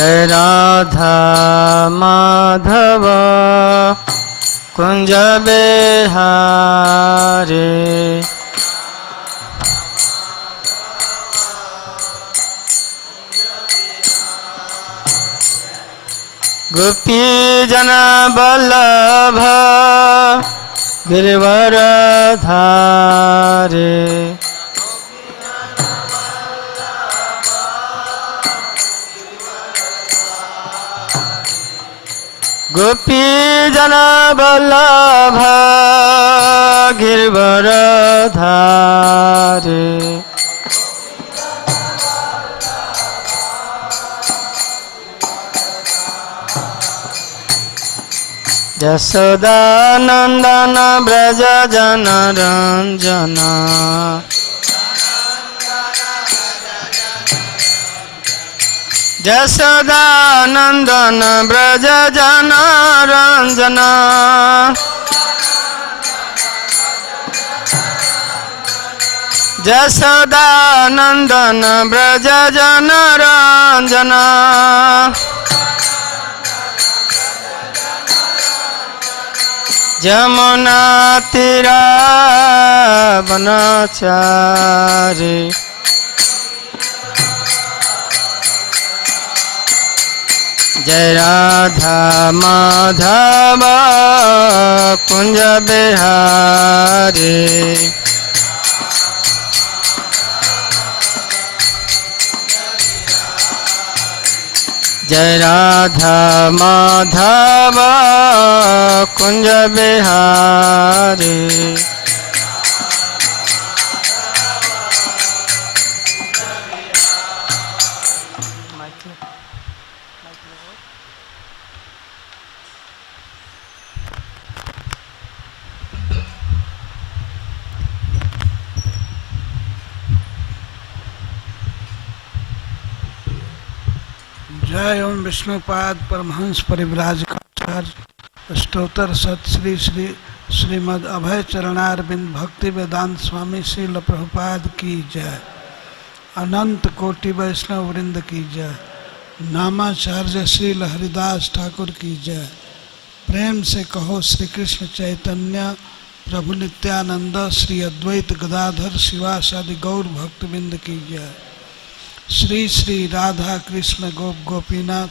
जय राधा माधव कुंज बिहारी। गोपी जन बल्लभ गिरिवर धारे। गोपी जन बल्लभ गिरिवर धारे। यशोदानंदन ब्रज जन रंजन। यशोदानंदन ब्रज जन रंजन। यशोदानंदन ब्रज जन रंजन। जमुना तीरा वनचारी। जय राधा माधव कुंज बिहारी। जय राधा माधव कुंज बिहारी। जय ओम विष्णुपाद परमहंस परिव्राजकाचार्य स्तोत्र सत श्री श्री श्रीमद् अभय चरणारविंद भक्ति वेदांत स्वामी श्रील प्रभुपाद की जय। अनंत कोटि वैष्णव वृंद की जय। नामाचार्य श्रील हरिदास ठाकुर की जय। प्रेम से कहो श्री कृष्ण चैतन्य प्रभु नित्यानंद श्री अद्वैत गदाधर शिवासादि गौर भक्तविंद की जय। श्री श्री राधा कृष्ण गोप गोपीनाथ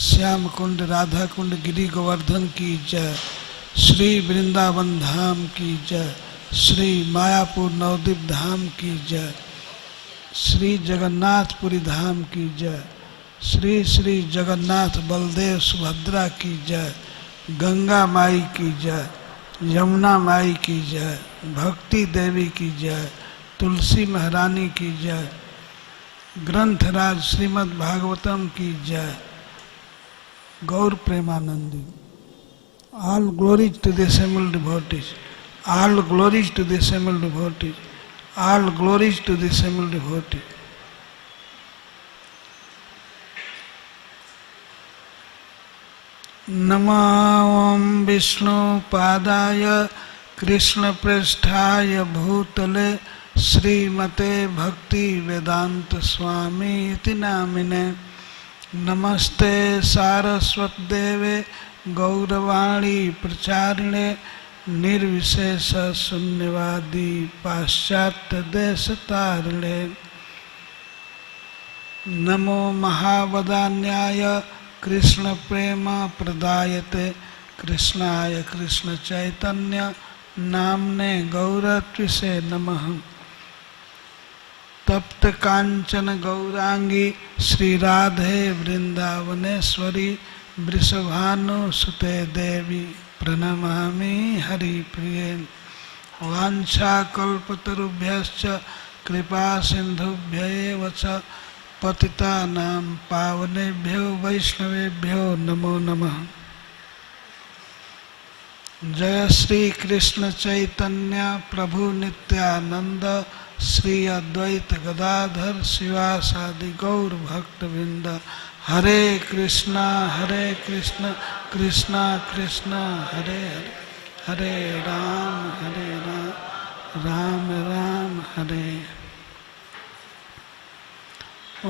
श्याम कुंड राधा कुंड गिरी गोवर्धन की जय। श्री वृंदावन धाम की जय। श्री मायापुर नवद्वीप धाम की जय। श्री जगन्नाथपुरी धाम की जय। श्री श्री जगन्नाथ बलदेव सुभद्रा की जय। गंगा माई की जय। यमुना माई की जय। भक्ति देवी की जय। तुलसी महारानी की जय। ग्रंथराज श्रीमद् भागवतम की जय। गौर Premanandi. All glories to the assembled devotees. All glories to the assembled devotees. All glories to the assembled devotees. नमः विष्णु पादाय कृष्ण पृष्ठाय भूतले श्रीमते भक्ति वेदांत स्वामी इति नामिने। नमस्ते सारस्वत देवे गौरवाणी प्रचारिणे निर्विशेष शून्यवादी पाश्चात्य देश तारिणे। नमो महावदान्याय कृष्ण प्रेम प्रदायते कृष्णाय कृष्ण चैतन्य नामने गौरत्विषे नमः। तप्त कांचन गौरांगी श्री राधे वृंदावनेश्वरी वृषभानुसुते देवी प्रणमामि हरिप्रिये। वाञ्छाकल्पतरुभ्यश्च कृपा सिन्धुभ्यैव च पतितानां पावनेभ्यो वैष्णवेभ्यो नमो नमः। जय श्री कृष्ण चैतन्य प्रभु नित्यानंद श्री अद्वैत गदाधर शिवासादि गौर भक्तवृंद। हरे कृष्णा कृष्णा कृष्णा हरे हरे हरे राम राम राम हरे।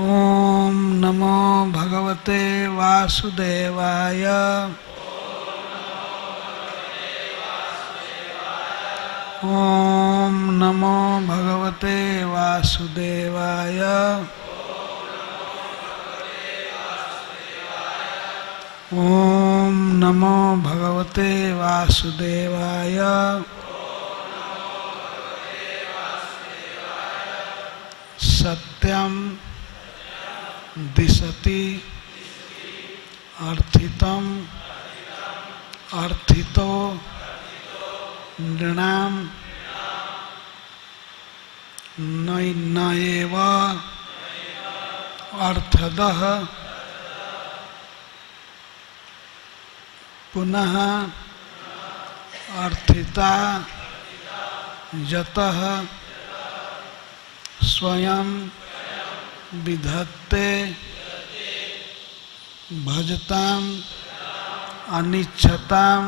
ओम नमो भगवते वासुदेवाय। ॐ नमो भगवते वासुदेवाय। ॐ नमो भगवते वासुदेवाय। सत्यं दिशति अर्थितं अर्थितो नृणां न एव अर्थदः पुनः अर्थिता यतः स्वयं विधत्ते भजताम अनिच्छताम।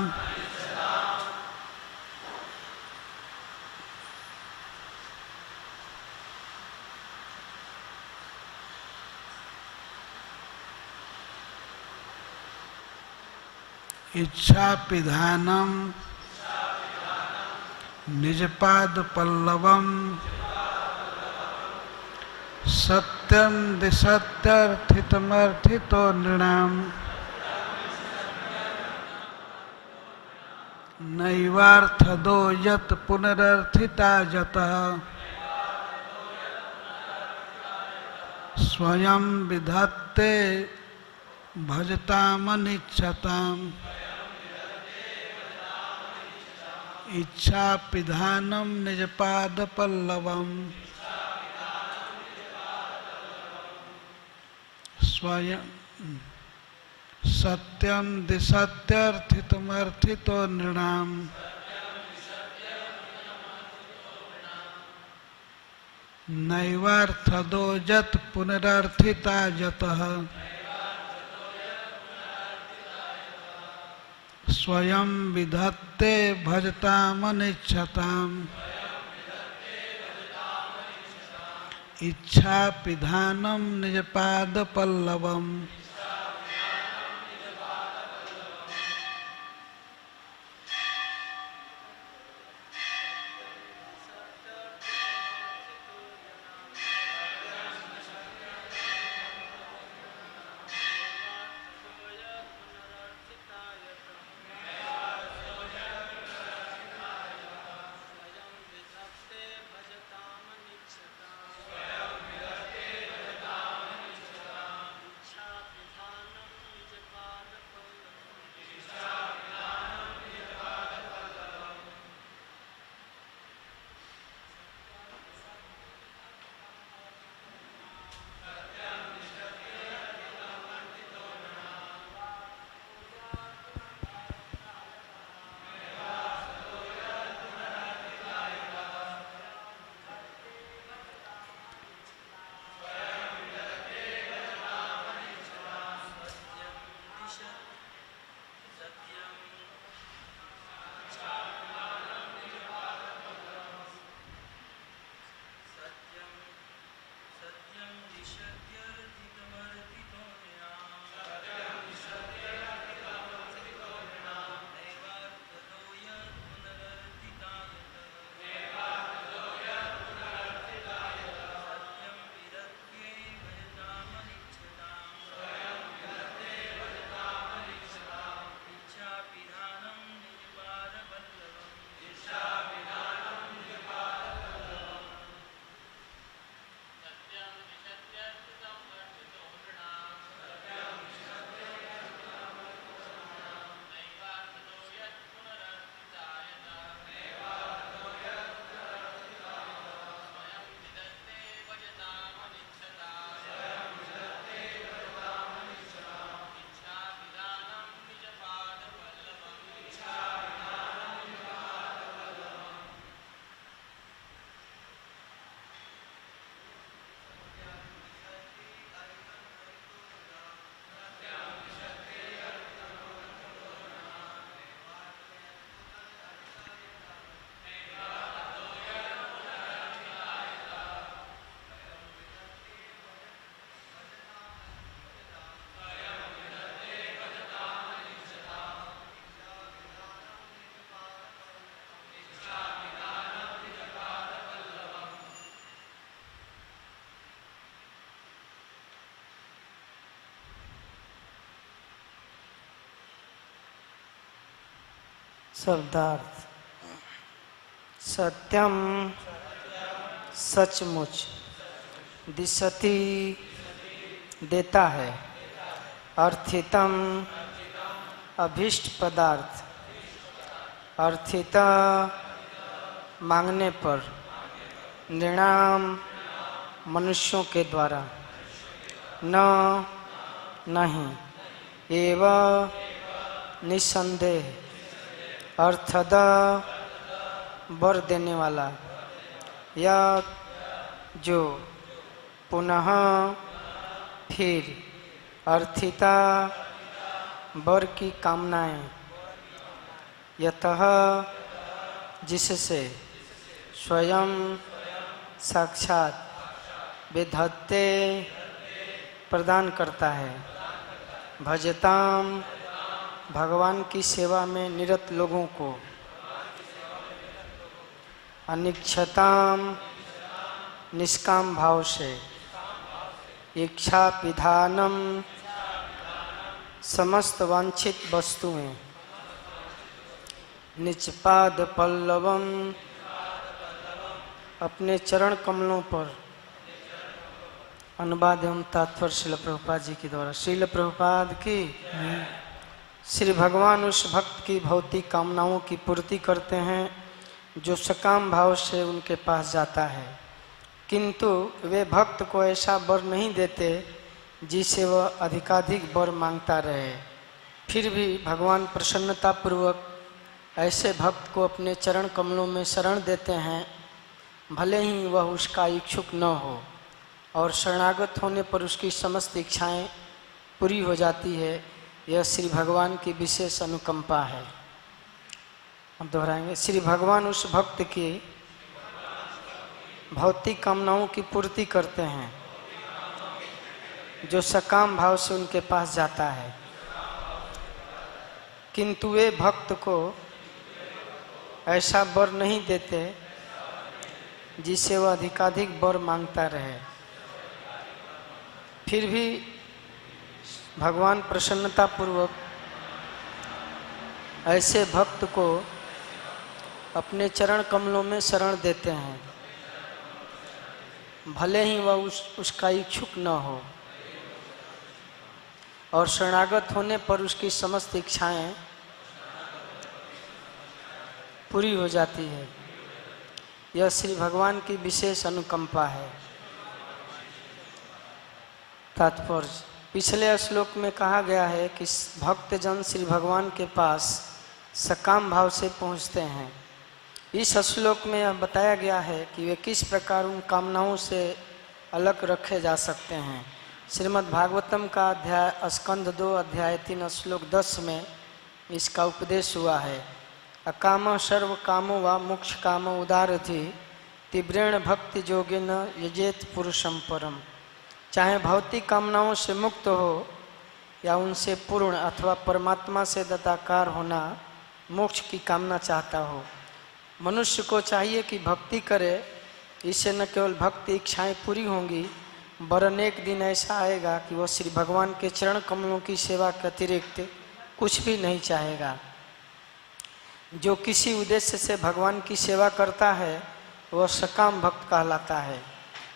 इच्छा पिधानम निजपाद पल्लवम सत्यम दिसत्यर्थितमर्थितो नृणाम नैवार्थदो यत् पुनरर्थिता जतः स्वयं विधत्ते भजतामनिच्छताम्। इच्छा पिधानम निजपाद पल्लवम स्वयं सत्यम दिसत्यर्थितमर्थितो नृणाम नैवार्थदो यत् पुनरर्थिता जतः स्वयं विधत्ते भजतामनिच्छताम्। इच्छा पिधानम निजपाद पल्लवम शब्दार्थ सत्यम सचमुच, दिशति देता है, अर्थितम अभीष्ट पदार्थ, अर्थिता मांगने पर, नृणाम मनुष्यों के द्वारा, न नहीं, एवं निसंदेह, अर्थद वर देने वाला, या जो पुनः फिर अर्थिता वर की कामनाएं, यतः जिससे स्वयं साक्षात विधत्ते प्रदान करता है, भजताम भगवान की सेवा में निरत लोगों को, अनिच्छताम निष्काम भाव से, इच्छा विधानम समस्त वांछित वस्तुएं, निचपाद पल्लवम अपने चरण कमलों पर, अनुवाद एवं तात्पर्य श्रील प्रभुपाद जी के द्वारा। श्रील प्रभुपाद की श्री भगवान उस भक्त की भौतिक कामनाओं की पूर्ति करते हैं जो सकाम भाव से उनके पास जाता है, किंतु वे भक्त को ऐसा वर नहीं देते जिससे वह अधिकाधिक वर मांगता रहे। फिर भी भगवान प्रसन्नतापूर्वक ऐसे भक्त को अपने चरण कमलों में शरण देते हैं, भले ही वह उसका इच्छुक न हो, और शरणागत होने पर उसकी समस्त इच्छाएं पूरी हो जाती है। यह श्री भगवान की विशेष अनुकंपा है। अब दोहराएंगे। श्री भगवान उस भक्त की भौतिक कामनाओं की पूर्ति करते हैं जो सकाम भाव से उनके पास जाता है, किंतु वे भक्त को ऐसा वर नहीं देते जिससे वह अधिकाधिक वर मांगता रहे। फिर भी भगवान प्रसन्नतापूर्वक ऐसे भक्त को अपने चरण कमलों में शरण देते हैं, भले ही वह उसका इच्छुक न हो, और शरणागत होने पर उसकी समस्त इच्छाएं पूरी हो जाती है। यह श्री भगवान की विशेष अनुकंपा है। तात्पर्य, पिछले श्लोक में कहा गया है कि भक्तजन श्री भगवान के पास सकाम भाव से पहुंचते हैं। इस श्लोक में यह बताया गया है कि वे किस प्रकार उन कामनाओं से अलग रखे जा सकते हैं। श्रीमद् भागवतम का अध्याय स्कंद 2 अध्याय 3 श्लोक 10 में इसका उपदेश हुआ है। अकाम सर्व कामो व मोक्ष कामो उदारधि तीव्रेण भक्ति जोगेन यजेत पुरुषम परम। चाहे भौतिक कामनाओं से मुक्त हो या उनसे पूर्ण अथवा परमात्मा से दत्ताकार होना मोक्ष की कामना चाहता हो, मनुष्य को चाहिए कि भक्ति करे। इससे न केवल भक्ति इच्छाएं पूरी होंगी, वरन एक दिन ऐसा आएगा कि वह श्री भगवान के चरण कमलों की सेवा के अतिरिक्त कुछ भी नहीं चाहेगा। जो किसी उद्देश्य से भगवान की सेवा करता है वह सकाम भक्त कहलाता है,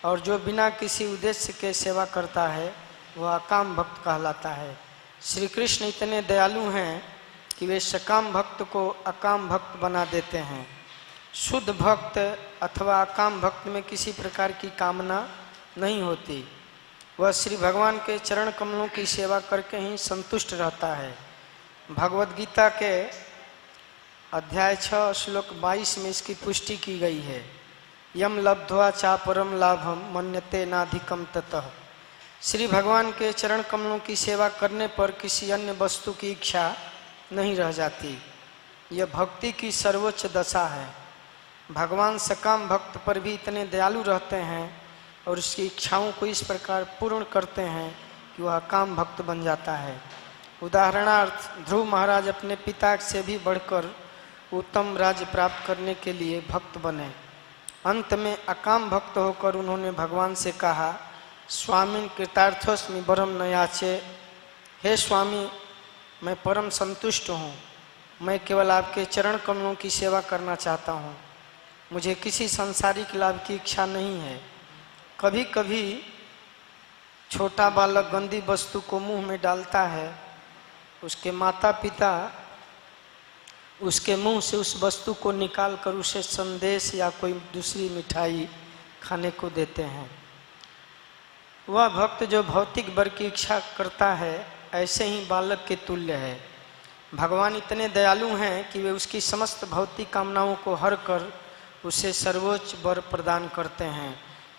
और जो बिना किसी उद्देश्य के सेवा करता है वह अकाम भक्त कहलाता है। श्री कृष्ण इतने दयालु हैं कि वे सकाम भक्त को अकाम भक्त बना देते हैं। शुद्ध भक्त अथवा अकाम भक्त में किसी प्रकार की कामना नहीं होती, वह श्री भगवान के चरण कमलों की सेवा करके ही संतुष्ट रहता है। भगवद गीता के अध्याय 6 श्लोक 22 में इसकी पुष्टि की गई है। यम लब्ध्वा चा परम लाभम मन्यते नाधिकम ततः। श्री भगवान के चरण कमलों की सेवा करने पर किसी अन्य वस्तु की इच्छा नहीं रह जाती। यह भक्ति की सर्वोच्च दशा है। भगवान सकाम भक्त पर भी इतने दयालु रहते हैं और उसकी इच्छाओं को इस प्रकार पूर्ण करते हैं कि वह अकाम भक्त बन जाता है। उदाहरणार्थ, ध्रुव महाराज अपने पिता से भी बढ़कर उत्तम राज्य प्राप्त करने के लिए भक्त बने। अंत में अकाम भक्त होकर उन्होंने भगवान से कहा, स्वामी कृतार्थोस्मि वरम न याचे। हे स्वामी, मैं परम संतुष्ट हूँ, मैं केवल आपके चरण कमलों की सेवा करना चाहता हूँ। मुझे किसी सांसारिक लाभ की इच्छा नहीं है। कभी कभी छोटा बालक गंदी वस्तु को मुंह में डालता है, उसके माता पिता उसके मुंह से उस वस्तु को निकाल कर उसे संदेश या कोई दूसरी मिठाई खाने को देते हैं। वह भक्त जो भौतिक वर की इच्छा करता है ऐसे ही बालक के तुल्य है। भगवान इतने दयालु हैं कि वे उसकी समस्त भौतिक कामनाओं को हर कर उसे सर्वोच्च वर प्रदान करते हैं।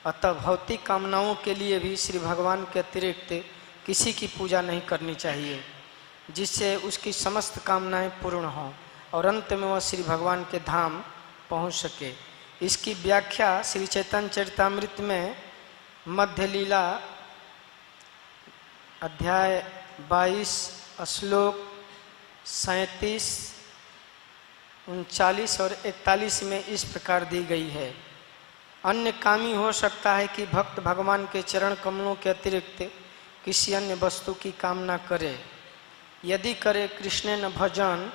अतः भौतिक कामनाओं के लिए भी श्री भगवान के अतिरिक्त किसी की पूजा नहीं करनी चाहिए, जिससे उसकी समस्त कामनाएं पूर्ण हों और अंत में वह श्री भगवान के धाम पहुंच सके। इसकी व्याख्या श्री चैतन्य चरितामृत में मध्य लीला अध्याय 22 श्लोक 37, 39 और 41 में इस प्रकार दी गई है। अन्य कामी हो सकता है कि भक्त भगवान के चरण कमलों के अतिरिक्त किसी अन्य वस्तु की कामना करे। यदि करे कृष्ण न भजन,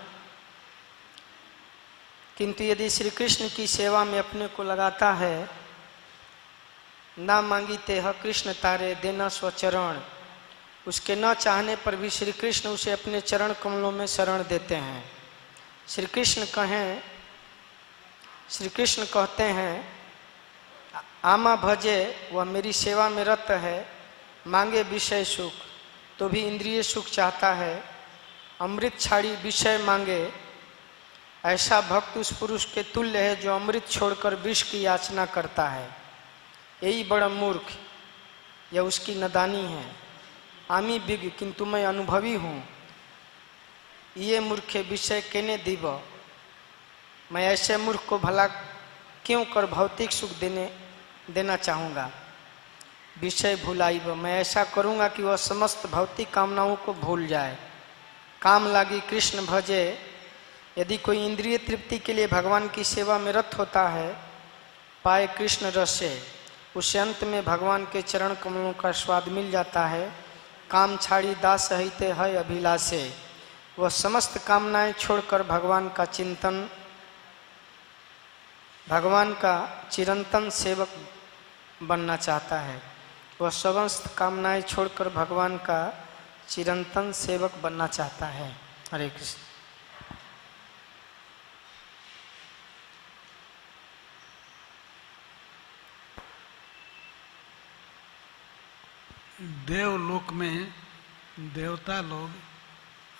किंतु यदि श्री कृष्ण की सेवा में अपने को लगाता है, ना मांगी तेह कृष्ण तारे देना स्वचरण, उसके न चाहने पर भी श्री कृष्ण उसे अपने चरण कमलों में शरण देते हैं। श्री कृष्ण कहते हैं, आमा भजे वह मेरी सेवा में रत है, मांगे विषय सुख तो भी इंद्रिय सुख चाहता है, अमृत छाड़ी विषय मांगे, ऐसा भक्त उस पुरुष के तुल्य है जो अमृत छोड़कर विष की याचना करता है। यही बड़ा मूर्ख, यह उसकी नदानी है। आमी बिग किंतु मैं अनुभवी हूँ, ये मूर्खे विषय केने दीब, मैं ऐसे मूर्ख को भला क्यों कर भौतिक सुख देना चाहूँगा। विषय भुलाइब, मैं ऐसा करूँगा कि वह समस्त भौतिक कामनाओं को भूल जाए। काम लागी कृष्ण भजे, यदि कोई इंद्रिय तृप्ति के लिए भगवान की सेवा में रत होता है, पाए कृष्ण रसे, उसे अंत में भगवान के चरण कमलों का स्वाद मिल जाता है। काम छाड़ी दास हिते है अभिलाषे, वह समस्त कामनाएं छोड़कर भगवान का चिरंतन सेवक बनना चाहता है। वह समस्त कामनाएं छोड़कर भगवान का चिरंतन सेवक बनना चाहता है। हरे कृष्ण। देवलोक में देवता लोग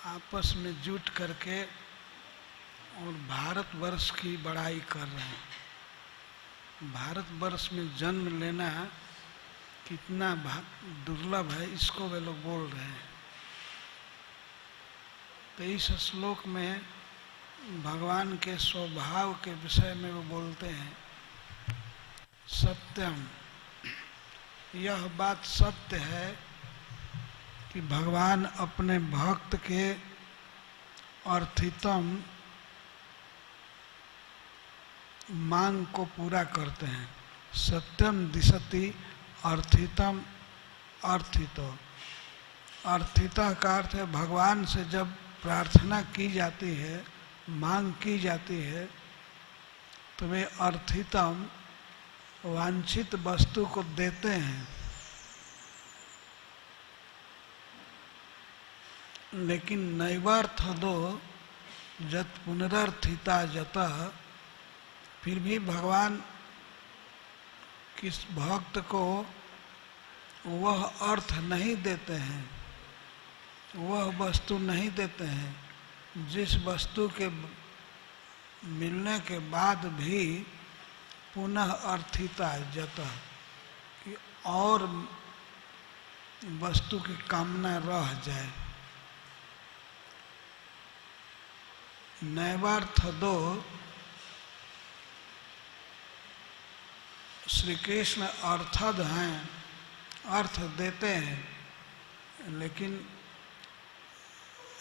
आपस में जुट करके और भारतवर्ष की बड़ाई कर रहे हैं। भारतवर्ष में जन्म लेना कितना दुर्लभ है, इसको वे लोग बोल रहे हैं। तो इस श्लोक में भगवान के स्वभाव के विषय में वो बोलते हैं, सत्यम, यह बात सत्य है कि भगवान अपने भक्त के अर्थितम मांग को पूरा करते हैं। सत्यम दिशति अर्थितम अर्थितो। अर्थिता का अर्थ है भगवान से जब प्रार्थना की जाती है, मांग की जाती है, तो वे अर्थितम वांछित वस्तु को देते हैं। लेकिन नैवार्थ दो जत पुनरर्थिता जतः, फिर भी भगवान किस भक्त को वह अर्थ नहीं देते हैं, वह वस्तु नहीं देते हैं जिस वस्तु के मिलने के बाद भी पुनः अर्थिता जतः, कि और वस्तु की कामना रह जाए। नैवार्थ दो, श्री कृष्ण अर्थद हैं, अर्थ देते हैं, लेकिन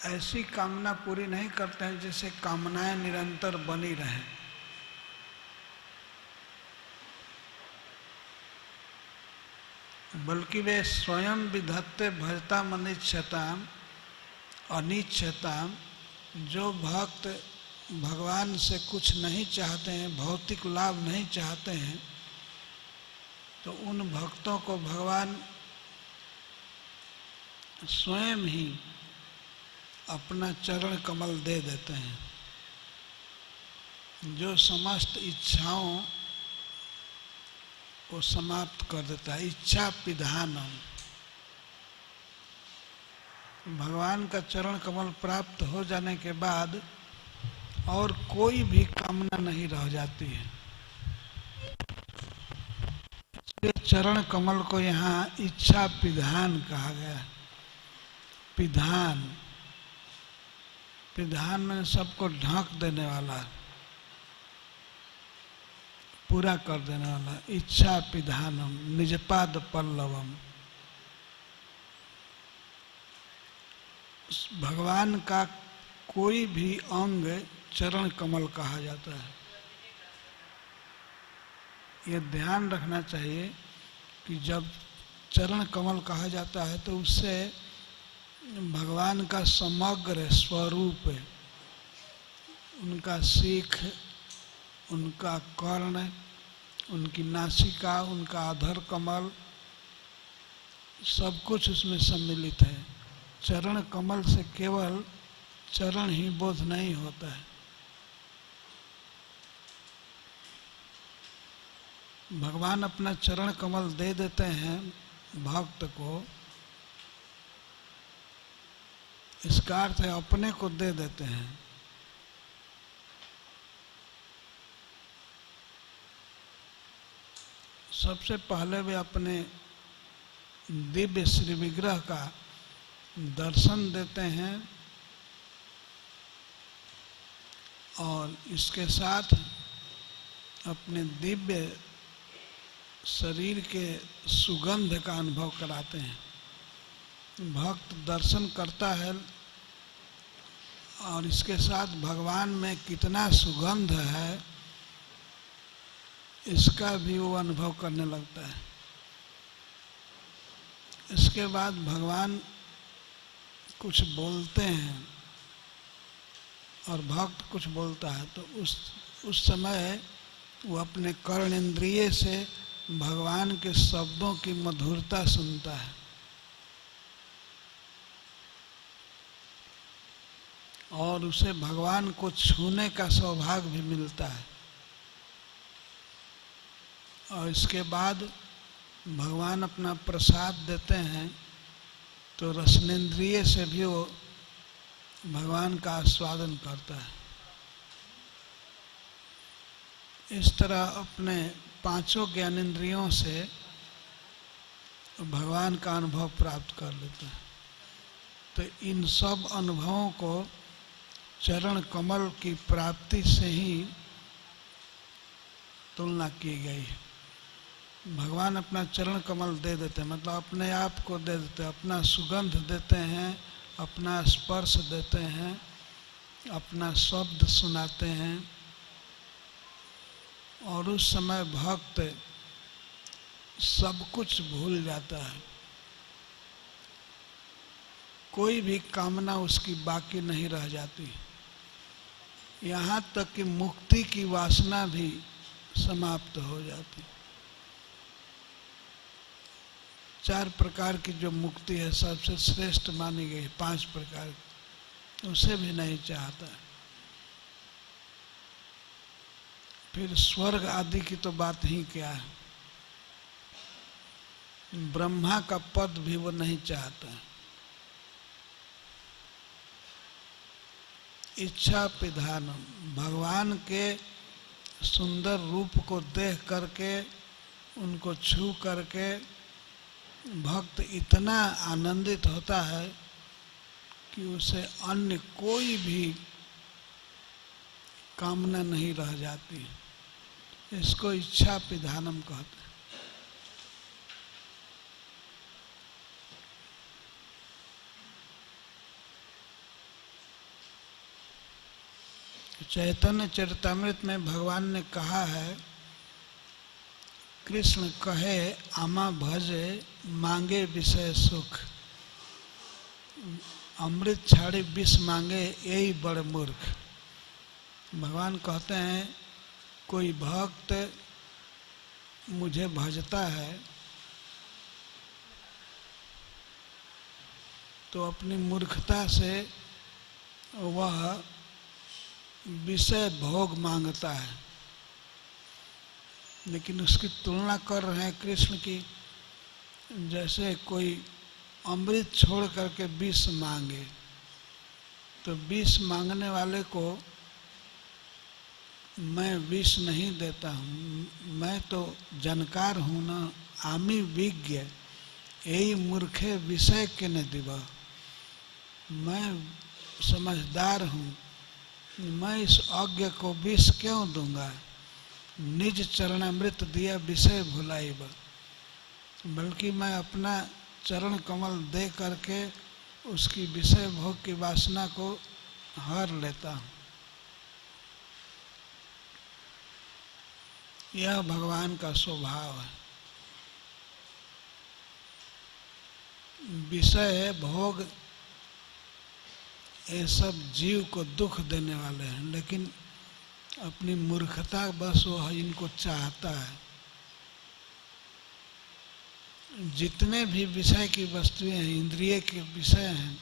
ऐसी कामना पूरी नहीं करते हैं जिससे कामनाएं निरंतर बनी रहें। बल्कि वे स्वयं विधत्ते भजता मनिच्छताम अनिच्छताम जो भक्त भगवान से कुछ नहीं चाहते हैं, भौतिक लाभ नहीं चाहते हैं, तो उन भक्तों को भगवान स्वयं ही अपना चरण कमल दे देते हैं, जो समस्त इच्छाओं को समाप्त कर देता है। इच्छा पिधानम, भगवान का चरण कमल प्राप्त हो जाने के बाद और कोई भी कामना नहीं रह जाती है। इसलिए चरण कमल को यहाँ इच्छा पिधान कहा गया है। पिधान, पिधान में सबको ढक देने वाला, पूरा कर देने वाला। इच्छा पिधानम निजपाद पल्लवम, भगवान का कोई भी अंग चरण कमल कहा जाता है। ये ध्यान रखना चाहिए कि जब चरण कमल कहा जाता है तो उससे भगवान का समग्र स्वरूप, उनका सीख, उनका कर्ण, उनकी नासिका, उनका अधर कमल, सब कुछ उसमें सम्मिलित है। चरण कमल से केवल चरण ही बोध नहीं होता है। भगवान अपना चरण कमल दे देते हैं भक्त को, इसका अर्थ है अपने को दे देते हैं। सबसे पहले वे अपने दिव्य श्री विग्रह का दर्शन देते हैं और इसके साथ अपने दिव्य शरीर के सुगंध का अनुभव कराते हैं। भक्त दर्शन करता है और इसके साथ भगवान में कितना सुगंध है इसका भी वो अनुभव करने लगता है। इसके बाद भगवान कुछ बोलते हैं और भक्त कुछ बोलता है, तो उस समय वो अपने कर्णेंद्रिय से भगवान के शब्दों की मधुरता सुनता है और उसे भगवान को छूने का सौभाग्य भी मिलता है। और इसके बाद भगवान अपना प्रसाद देते हैं तो रसनेंद्रिय से भी वो भगवान का आस्वादन करता है। इस तरह अपने पांचों ज्ञानेंद्रियों से भगवान का अनुभव प्राप्त कर लेता है। तो इन सब अनुभवों को चरण कमल की प्राप्ति से ही तुलना की गई है। भगवान अपना चरण कमल दे देते हैं, मतलब अपने आप को दे देते हैं, अपना सुगंध देते हैं, अपना स्पर्श देते हैं, अपना शब्द सुनाते हैं। और उस समय भक्त सब कुछ भूल जाता है, कोई भी कामना उसकी बाकी नहीं रह जाती। यहाँ तक कि मुक्ति की वासना भी समाप्त हो जाती। 4 प्रकार की जो मुक्ति है सबसे श्रेष्ठ मानी गई, 5 प्रकार की, उसे भी नहीं चाहता। फिर स्वर्ग आदि की तो बात ही क्या है, ब्रह्मा का पद भी वो नहीं चाहता। इच्छा पिधानम, भगवान के सुंदर रूप को देख करके, उनको छू करके भक्त इतना आनंदित होता है कि उसे अन्य कोई भी कामना नहीं रह जाती। इसको इच्छा पिधानम कहते हैं। चैतन्य चरितामृत में भगवान ने कहा है, कृष्ण कहे आमा भजे मांगे विषय सुख। अमृत छाड़ी विष मांगे यही बड़े मूर्ख। भगवान कहते हैं कोई भक्त मुझे भजता है तो अपनी मूर्खता से वह विषय भोग मांगता है, लेकिन उसकी तुलना कर रहे हैं कृष्ण की, जैसे कोई अमृत छोड़ करके विष मांगे। तो विष मांगने वाले को मैं विष नहीं देता हूँ, मैं तो जानकार हूँ ना, आमी विज्ञ यही मूर्खे विषय के न दिवा। मैं समझदार हूँ, मैं इस अज्ञ को विष क्यों दूंगा। निज चरणामृत दिया विषय भुलाइबा, बल्कि मैं अपना चरण कमल दे करके उसकी विषय भोग की वासना को हर लेता हूँ। यह भगवान का स्वभाव है। विषय भोग ये सब जीव को दुख देने वाले हैं, लेकिन अपनी मूर्खता बस वह इनको चाहता है। जितने भी विषय की वस्तुएं हैं, इंद्रिय के विषय हैं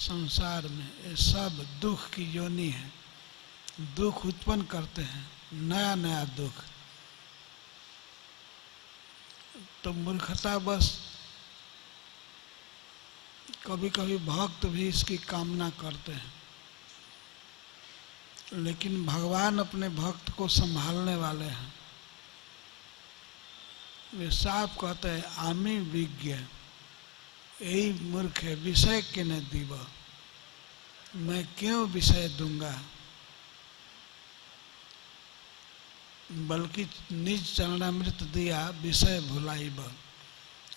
संसार में, ये सब दुख की योनि है, दुख उत्पन्न करते हैं, नया नया दुख। तो मूर्खता बस कभी कभी भक्त भी इसकी कामना करते हैं, लेकिन भगवान अपने भक्त को संभालने वाले हैं। वे साफ कहते हैं आमी विज्ञ यही मूर्ख है विषय के न दीव, मैं क्यों विषय दूंगा, बल्कि निज चरणामृत दिया विषय भुलाइब।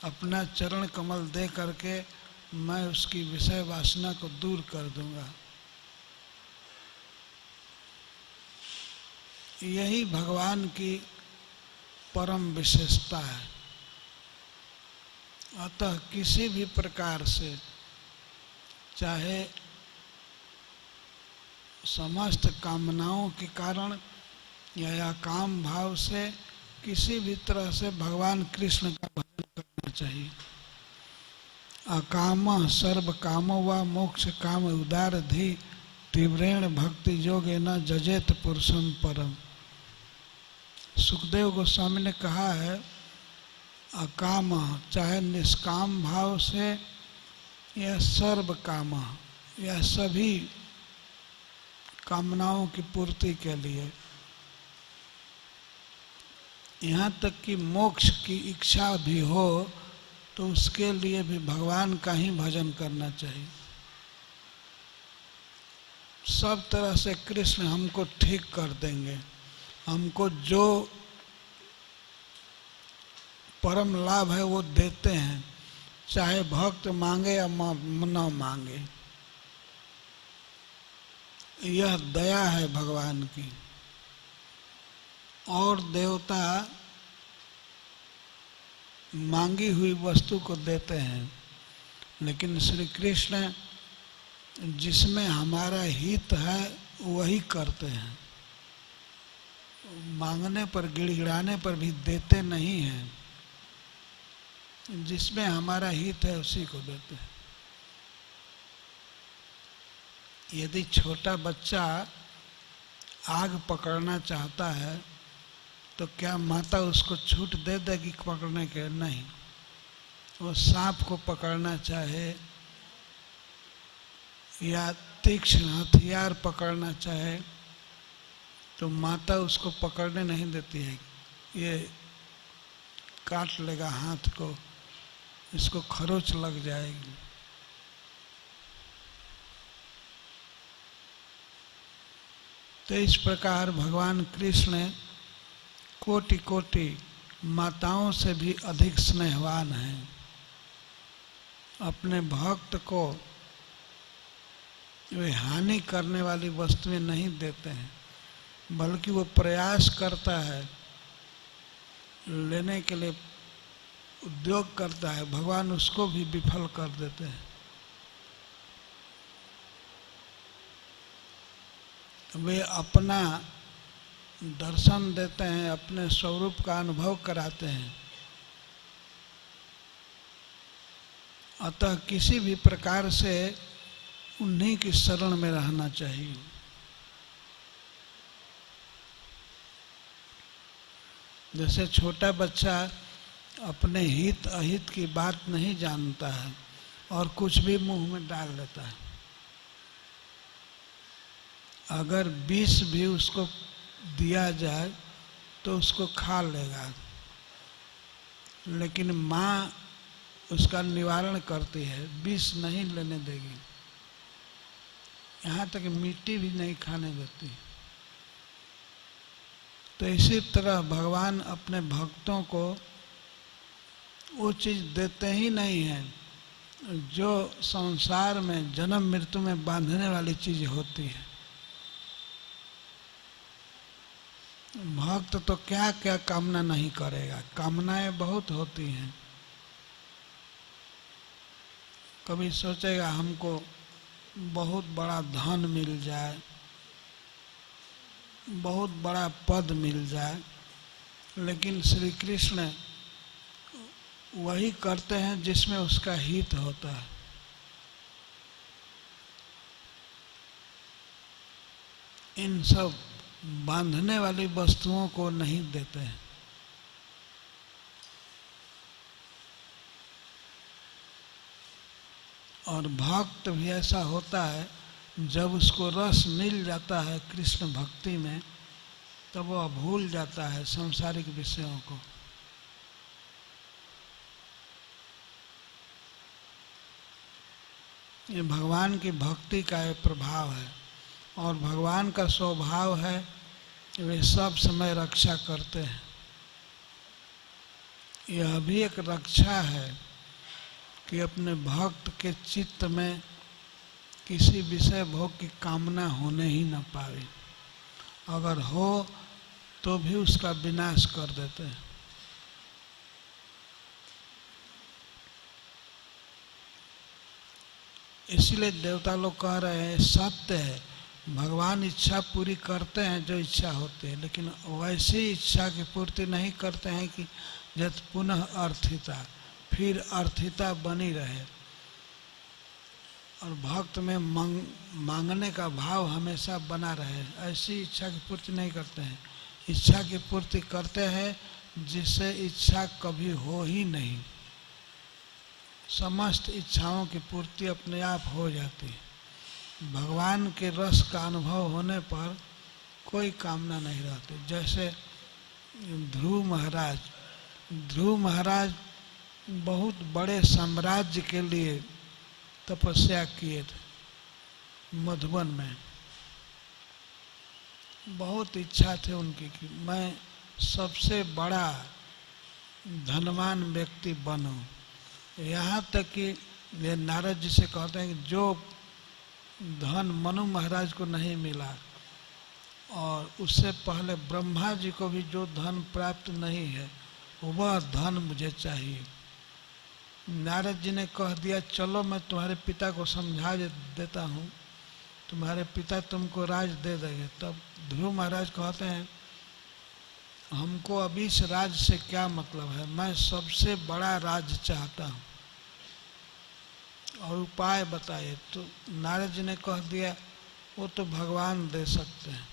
अपना चरण कमल दे करके मैं उसकी विषय वासना को दूर कर दूंगा। यही भगवान की परम विशेषता है। अतः किसी भी प्रकार से, चाहे समस्त कामनाओं के कारण या काम भाव से, किसी भी तरह से भगवान कृष्ण का भजन करना चाहिए। अकाम सर्व कामो व मोक्ष काम उदार धी तीव्रेण भक्ति योगे न जजेत पुरुषम परम। सुखदेव गोस्वामी ने कहा है अकाम चाहे निष्काम भाव से या सर्व काम या सभी कामनाओं की पूर्ति के लिए, यहाँ तक कि मोक्ष की इच्छा भी हो तो उसके लिए भी भगवान का ही भजन करना चाहिए। सब तरह से कृष्ण हमको ठीक कर देंगे। हमको जो परम लाभ है वो देते हैं, चाहे भक्त मांगे या न मांगे। यह दया है भगवान की। और देवता मांगी हुई वस्तु को देते हैं, लेकिन श्री कृष्ण जिसमें हमारा हित है वही करते हैं। मांगने पर गिड़गिड़ाने पर भी देते नहीं हैं, जिसमें हमारा हित है उसी को देते हैं। यदि छोटा बच्चा आग पकड़ना चाहता है तो क्या माता उसको छूट दे देगी पकड़ने के? नहीं। वो सांप को पकड़ना चाहे या तीक्ष्ण हथियार पकड़ना चाहे तो माता उसको पकड़ने नहीं देती है। ये काट लेगा हाथ को, इसको खरोच लग जाएगी। तो इस प्रकार भगवान कृष्ण कोटि कोटि माताओं से भी अधिक स्नेहवान हैं। अपने भक्त को वे हानि करने वाली वस्तुएं नहीं देते हैं, बल्कि वो प्रयास करता है लेने के लिए, उद्योग करता है, भगवान उसको भी विफल कर देते हैं। वे अपना दर्शन देते हैं, अपने स्वरूप का अनुभव कराते हैं। अतः किसी भी प्रकार से उन्हीं की शरण में रहना चाहिए। जैसे छोटा बच्चा अपने हित अहित की बात नहीं जानता है और कुछ भी मुंह में डाल लेता है। अगर विष भी उसको दिया जाए तो उसको खा लेगा, लेकिन माँ उसका निवारण करती है, विष नहीं लेने देगी, यहाँ तक मिट्टी भी नहीं खाने देती। तो इसी तरह भगवान अपने भक्तों को वो चीज़ देते ही नहीं हैं जो संसार में जन्म मृत्यु में बांधने वाली चीज़ होती है। भक्त तो क्या क्या कामना नहीं करेगा, कामनाएं बहुत होती हैं। कभी सोचेगा हमको बहुत बड़ा धन मिल जाए, बहुत बड़ा पद मिल जाए, लेकिन श्री कृष्ण वही करते हैं जिसमें उसका हित होता है। इन सब बांधने वाली वस्तुओं को नहीं देते हैं। और भक्त भी ऐसा होता है, जब उसको रस मिल जाता है कृष्ण भक्ति में, तब वह भूल जाता है सांसारिक विषयों को। ये भगवान की भक्ति का एक प्रभाव है, और भगवान का स्वभाव है वे सब समय रक्षा करते हैं। यह भी एक रक्षा है कि अपने भक्त के चित्त में किसी विषय भोग की कामना होने ही न पाए, अगर हो तो भी उसका विनाश कर देते हैं। इसीलिए देवता लोग कह रहे हैं सत्य है, भगवान इच्छा पूरी करते हैं जो इच्छा होती है, लेकिन वैसी इच्छा की पूर्ति नहीं करते हैं कि जब पुनः अर्थिता, फिर अर्थिता बनी रहे। और भक्त में मांगने का भाव हमेशा बना रहे, ऐसी इच्छा की पूर्ति नहीं करते हैं। इच्छा की पूर्ति करते हैं जिससे इच्छा कभी हो ही नहीं, समस्त इच्छाओं की पूर्ति अपने आप हो जाती है। भगवान के रस का अनुभव होने पर कोई कामना नहीं रहती। जैसे ध्रुव महाराज बहुत बड़े साम्राज्य के लिए तपस्या किए थे। मधुबन में बहुत इच्छा थी उनकी कि मैं सबसे बड़ा धनवान व्यक्ति बनूं। यहाँ तक कि ये नारद जी से कहते हैं कि जो धन मनु महाराज को नहीं मिला, और उससे पहले ब्रह्मा जी को भी जो धन प्राप्त नहीं है, वह धन मुझे चाहिए। नारद जी ने कह दिया चलो मैं तुम्हारे पिता को समझा देता हूँ, तुम्हारे पिता तुमको राज दे देंगे। तब ध्रुव महाराज कहते हैं हमको अभी इस राज से क्या मतलब है, मैं सबसे बड़ा राज चाहता हूँ और उपाय बताइए। तो नारद जी ने कह दिया वो तो भगवान दे सकते हैं।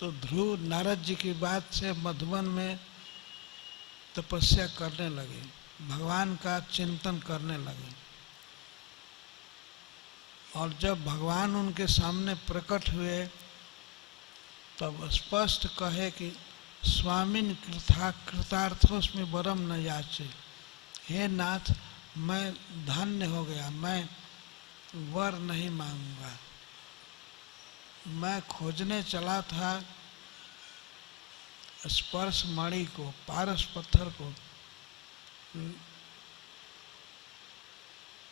तो ध्रुव नारद जी की बात से मधुबन में तपस्या करने लगे, भगवान का चिंतन करने लगे। और जब भगवान उनके सामने प्रकट हुए तब स्पष्ट कहे कि स्वामिन कृतार्थोस्मि वरम न याचे, हे नाथ मैं धन्य हो गया, मैं वर नहीं मांगूंगा। मैं खोजने चला था स्पर्श मणि को, पारस पत्थर को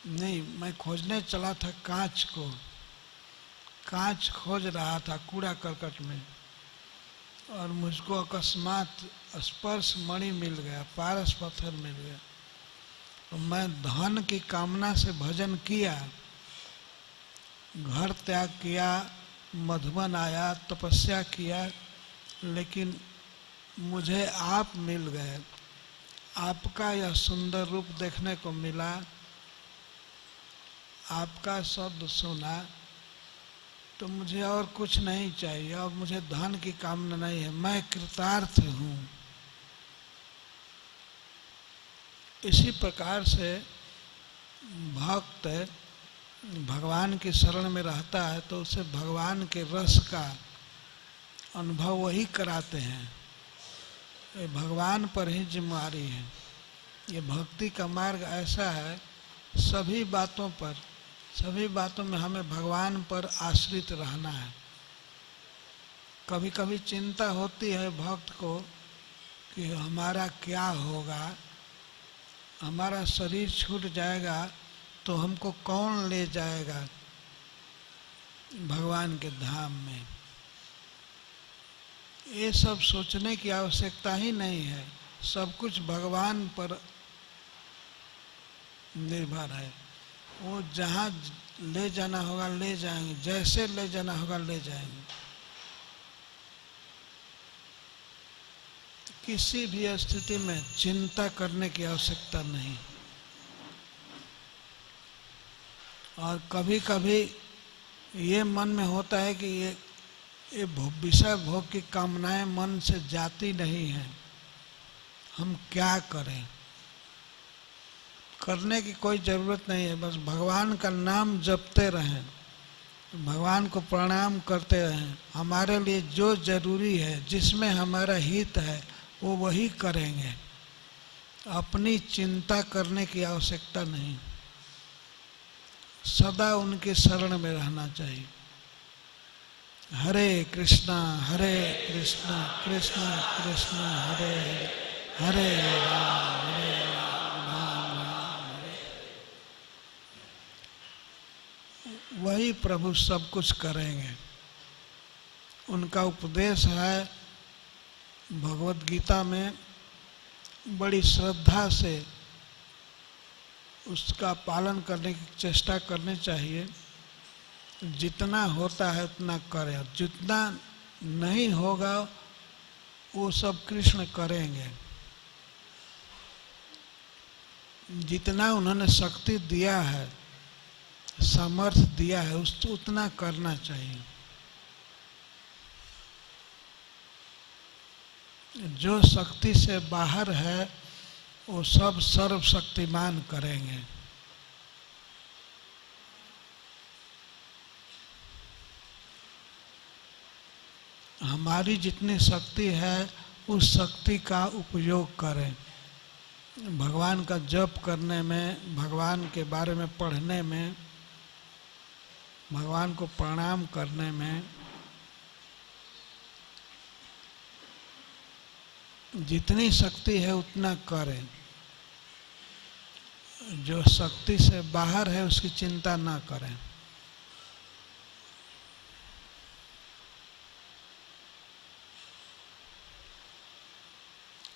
नहीं, मैं खोजने चला था कांच को, कांच खोज रहा था कूड़ा करकट में, और मुझको अकस्मात स्पर्श मणि मिल गया, पारस पत्थर मिल गया। तो मैं धन की कामना से भजन किया, घर त्याग किया, मधुबन आया, तपस्या किया, लेकिन मुझे आप मिल गए, आपका यह सुंदर रूप देखने को मिला, आपका शब्द सुना, तो मुझे और कुछ नहीं चाहिए, और मुझे धन की कामना नहीं है, मैं कृतार्थ हूँ। इसी प्रकार से भक्त भगवान की शरण में रहता है तो उसे भगवान के रस का अनुभव वही कराते हैं। ये भगवान पर ही जिम्मेदारी है। ये भक्ति का मार्ग ऐसा है, सभी बातों में हमें भगवान पर आश्रित रहना है। कभी कभी चिंता होती है भक्त को कि हमारा क्या होगा, हमारा शरीर छूट जाएगा तो हमको कौन ले जाएगा भगवान के धाम में। ये सब सोचने की आवश्यकता ही नहीं है, सब कुछ भगवान पर निर्भर है। वो जहाँ ले जाना होगा ले जाएंगे, जैसे ले जाना होगा ले जाएंगे। किसी भी स्थिति में चिंता करने की आवश्यकता नहीं। और कभी कभी ये मन में होता है कि ये विषय भोग की कामनाएं मन से जाती नहीं हैं, हम क्या करें। करने की कोई ज़रूरत नहीं है, बस भगवान का नाम जपते रहें, भगवान को प्रणाम करते रहें। हमारे लिए जो जरूरी है, जिसमें हमारा हित है, वो वही करेंगे। अपनी चिंता करने की आवश्यकता नहीं, सदा उनके शरण में रहना चाहिए। हरे कृष्णा कृष्ण कृष्ण हरे हरे, हरे राम राम राम हरे। वही प्रभु सब कुछ करेंगे। उनका उपदेश है भगवत गीता में, बड़ी श्रद्धा से उसका पालन करने की चेष्टा करनी चाहिए। जितना होता है उतना करें, जितना नहीं होगा वो सब कृष्ण करेंगे। जितना उन्होंने शक्ति दिया है, सामर्थ्य दिया है, उसको उतना करना चाहिए। जो शक्ति से बाहर है वो सब सर्वशक्तिमान करेंगे। हमारी जितनी शक्ति है उस शक्ति का उपयोग करें, भगवान का जप करने में, भगवान के बारे में पढ़ने में, भगवान को प्रणाम करने में। जितनी शक्ति है उतना करें, जो शक्ति से बाहर है उसकी चिंता ना करें।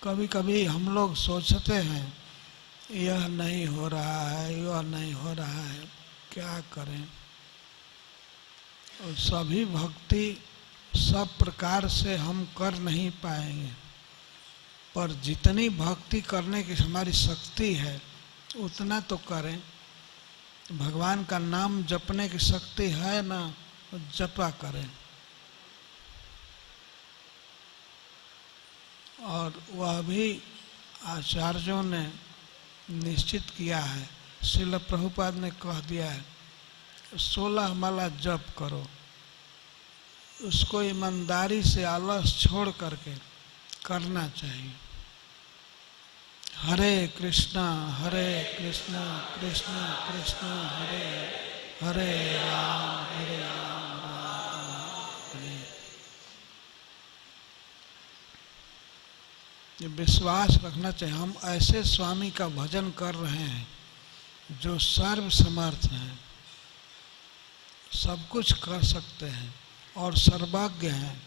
कभी कभी हम लोग सोचते हैं यह नहीं हो रहा है, यह नहीं हो रहा है, क्या करें। और सभी भक्ति सब प्रकार से हम कर नहीं पाएंगे, पर जितनी भक्ति करने की हमारी शक्ति है उतना तो करें। भगवान का नाम जपने की शक्ति है ना, तो जपा करें। और वह भी आचार्यों ने निश्चित किया है, श्रील प्रभुपाद ने कह दिया है, 16 माला जप करो, उसको ईमानदारी से आलस छोड़ करके करना चाहिए। हरे कृष्णा कृष्ण कृष्ण हरे हरे राम राम हरे। ये विश्वास रखना चाहिए, हम ऐसे स्वामी का भजन कर रहे हैं जो सर्वसमर्थ हैं, सब कुछ कर सकते हैं और सर्वज्ञ हैं।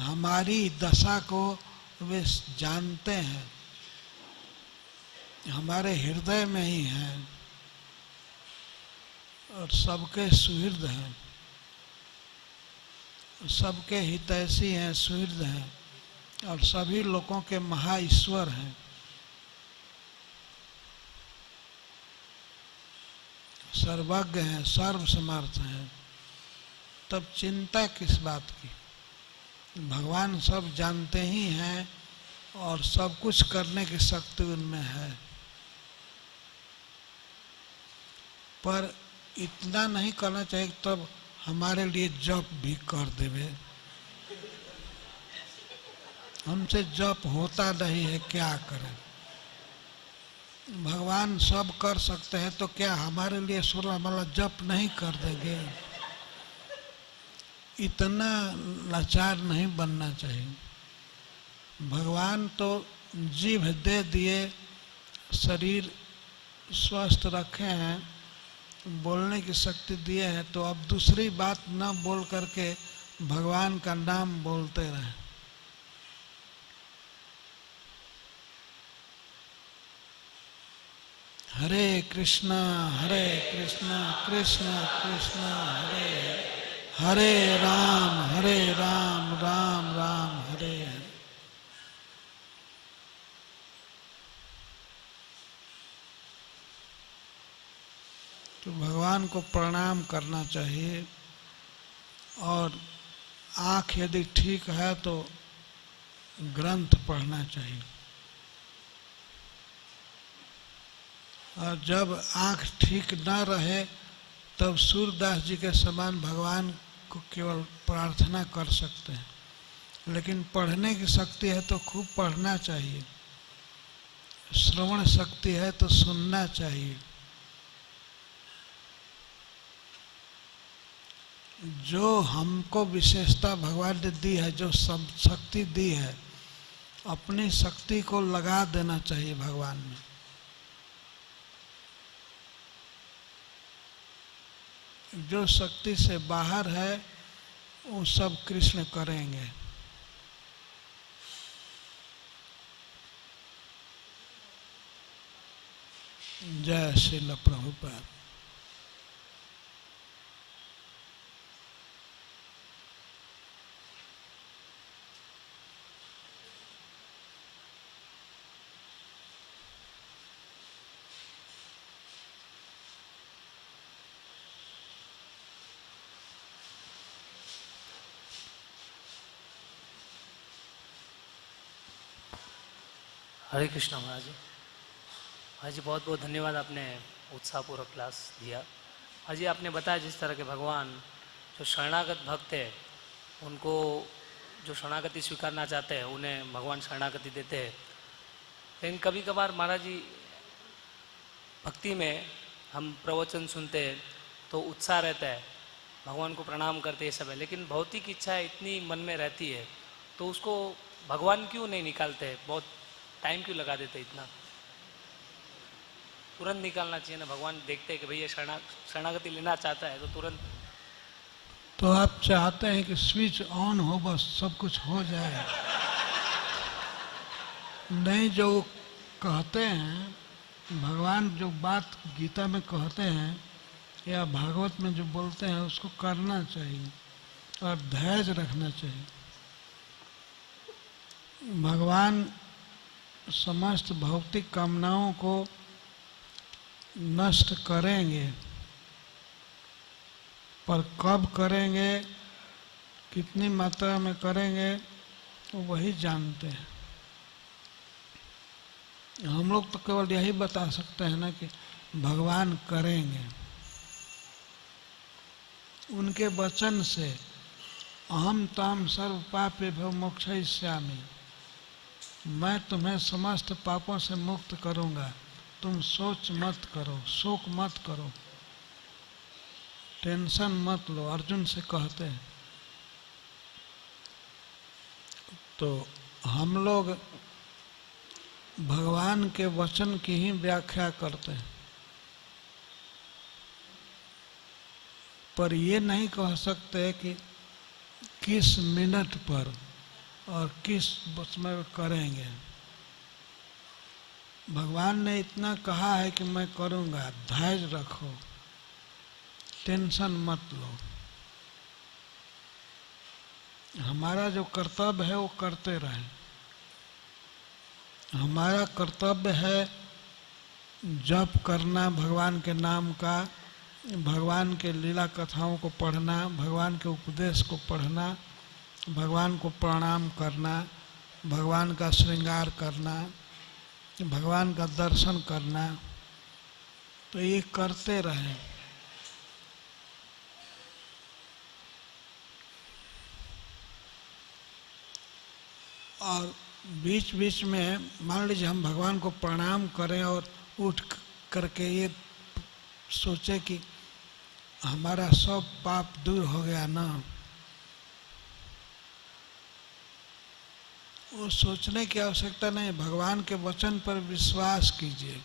हमारी दशा को वे जानते हैं, हमारे हृदय में ही हैं। और सबके सुहृद हैं, सबके हितैषी हैं, सुहृद हैं और सभी लोगों के महाईश्वर हैं। सर्वज्ञ हैं, सर्वसमर्थ हैं। तब चिंता किस बात की? भगवान सब जानते ही हैं और सब कुछ करने की शक्ति उनमें है। पर इतना नहीं करना चाहिए तब हमारे लिए जप भी कर देवे। हमसे जप होता नहीं है, क्या करें? भगवान सब कर सकते हैं तो क्या हमारे लिए 16 माला जप नहीं कर देंगे? इतना लाचार नहीं बनना चाहिए। भगवान तो जीभ दे दिए, शरीर स्वस्थ रखे हैं, बोलने की शक्ति दिए हैं, तो अब दूसरी बात न बोल करके भगवान का नाम बोलते रहें। हरे कृष्णा कृष्ण कृष्ण हरे हरे, हरे राम राम हरे हरे। तो भगवान को प्रणाम करना चाहिए और आँख यदि ठीक है तो ग्रंथ पढ़ना चाहिए। और जब आँख ठीक न रहे तब सूरदास जी के समान भगवान को केवल प्रार्थना कर सकते हैं, लेकिन पढ़ने की शक्ति है तो खूब पढ़ना चाहिए, श्रवण शक्ति है तो सुनना चाहिए। जो हमको विशेषता भगवान ने दी है, जो सब शक्ति दी है, अपनी शक्ति को लगा देना चाहिए भगवान में। जो शक्ति से बाहर है वो सब कृष्ण करेंगे। जय श्रील प्रभुपाद। हरे कृष्णा महाराज जी। महाराज जी बहुत बहुत धन्यवाद, आपने उत्साहपूर्वक क्लास दिया। महाराज जी आपने बताया जिस तरह के भगवान जो शरणागत भक्त है उनको जो शरणागति स्वीकारना चाहते हैं उन्हें भगवान शरणागति देते हैं। लेकिन कभी कभार महाराज जी भक्ति में हम प्रवचन सुनते हैं तो उत्साह रहता है, भगवान को प्रणाम करते हैं सब है, लेकिन भौतिक इच्छा इतनी मन में रहती है तो उसको भगवान क्यों नहीं निकालते? बहुत टाइम क्यों लगा देते? इतना तुरंत निकालना चाहिए ना। भगवान देखते हैं कि भैया शरणागति लेना चाहता है तो तुरंत। तो आप चाहते हैं कि स्विच ऑन हो, बस सब कुछ हो जाए? नहीं, जो कहते हैं भगवान, जो बात गीता में कहते हैं या भागवत में जो बोलते हैं उसको करना चाहिए और धैर्य रखना चाहिए। भगवान समस्त भौतिक कामनाओं को नष्ट करेंगे, पर कब करेंगे, कितनी मात्रा में करेंगे तो वही जानते हैं। हम लोग तो केवल यही बता सकते हैं ना कि भगवान करेंगे। उनके वचन से अहम ताम सर्व पापेभ्यो मोक्षयिष्यामि, मैं तुम्हें समस्त पापों से मुक्त करूंगा, तुम सोच मत करो, शोक मत करो, टेंशन मत लो, अर्जुन से कहते हैं। तो हम लोग भगवान के वचन की ही व्याख्या करते हैं, पर ये नहीं कह सकते कि किस मिनट पर और किस समय करेंगे। भगवान ने इतना कहा है कि मैं करूँगा, धैर्य रखो, टेंशन मत लो। हमारा जो कर्तव्य है वो करते रहें। हमारा कर्तव्य है जप करना भगवान के नाम का, भगवान के लीला कथाओं को पढ़ना, भगवान के उपदेश को पढ़ना, भगवान को प्रणाम करना, भगवान का श्रृंगार करना, भगवान का दर्शन करना। तो ये करते रहें। और बीच बीच में मान लीजिए हम भगवान को प्रणाम करें और उठ करके ये सोचे कि हमारा सब पाप दूर हो गया ना, वो सोचने की आवश्यकता नहीं। भगवान के वचन पर विश्वास कीजिए।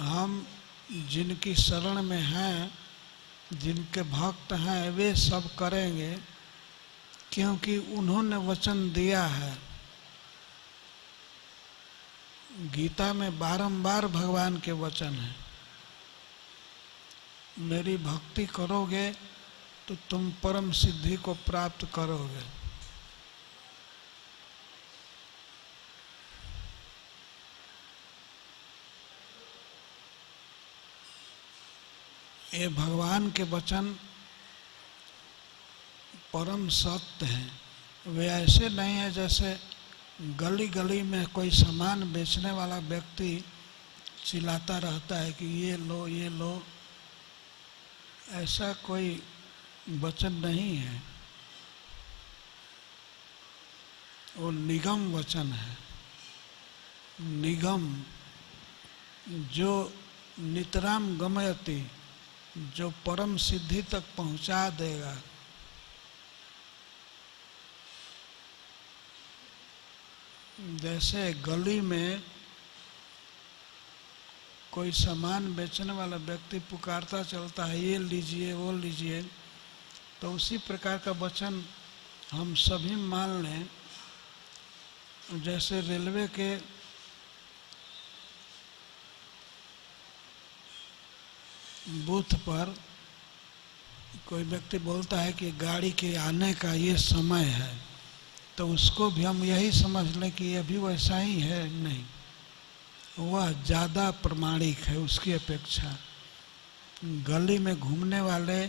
हम जिनकी शरण में हैं, जिनके भक्त हैं, वे सब करेंगे क्योंकि उन्होंने वचन दिया है। गीता में बारंबार भगवान के वचन हैं, मेरी भक्ति करोगे तो तुम परम सिद्धि को प्राप्त करोगे। ये भगवान के वचन परम सत्य हैं। वे ऐसे नहीं है जैसे गली गली में कोई सामान बेचने वाला व्यक्ति चिल्लाता रहता है कि ये लो ये लो। ऐसा कोई वचन नहीं है, वो निगम वचन है। निगम जो नितराम गमयति, जो परम सिद्धि तक पहुंचा देगा। जैसे गली में कोई सामान बेचने वाला व्यक्ति पुकारता चलता है, ये लीजिए वो लीजिए, तो उसी प्रकार का वचन हम सभी मान लें। जैसे रेलवे के बूथ पर कोई व्यक्ति बोलता है कि गाड़ी के आने का ये समय है, तो उसको भी हम यही समझ लें कि ये भी वैसा ही है। नहीं, वह ज़्यादा प्रमाणिक है उसकी अपेक्षा। गली में घूमने वाले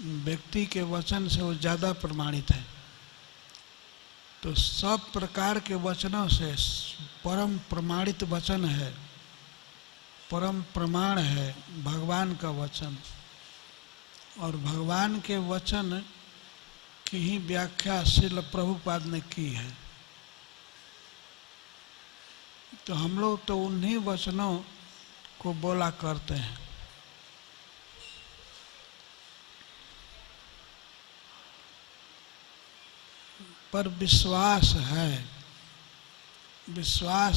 व्यक्ति के वचन से वो ज़्यादा प्रमाणित है। तो सब प्रकार के वचनों से परम प्रमाणित वचन है, परम प्रमाण है भगवान का वचन। और भगवान के वचन की ही व्याख्या श्रील प्रभुपाद ने की है। तो हम लोग तो उन्हीं वचनों को बोला करते हैं। पर विश्वास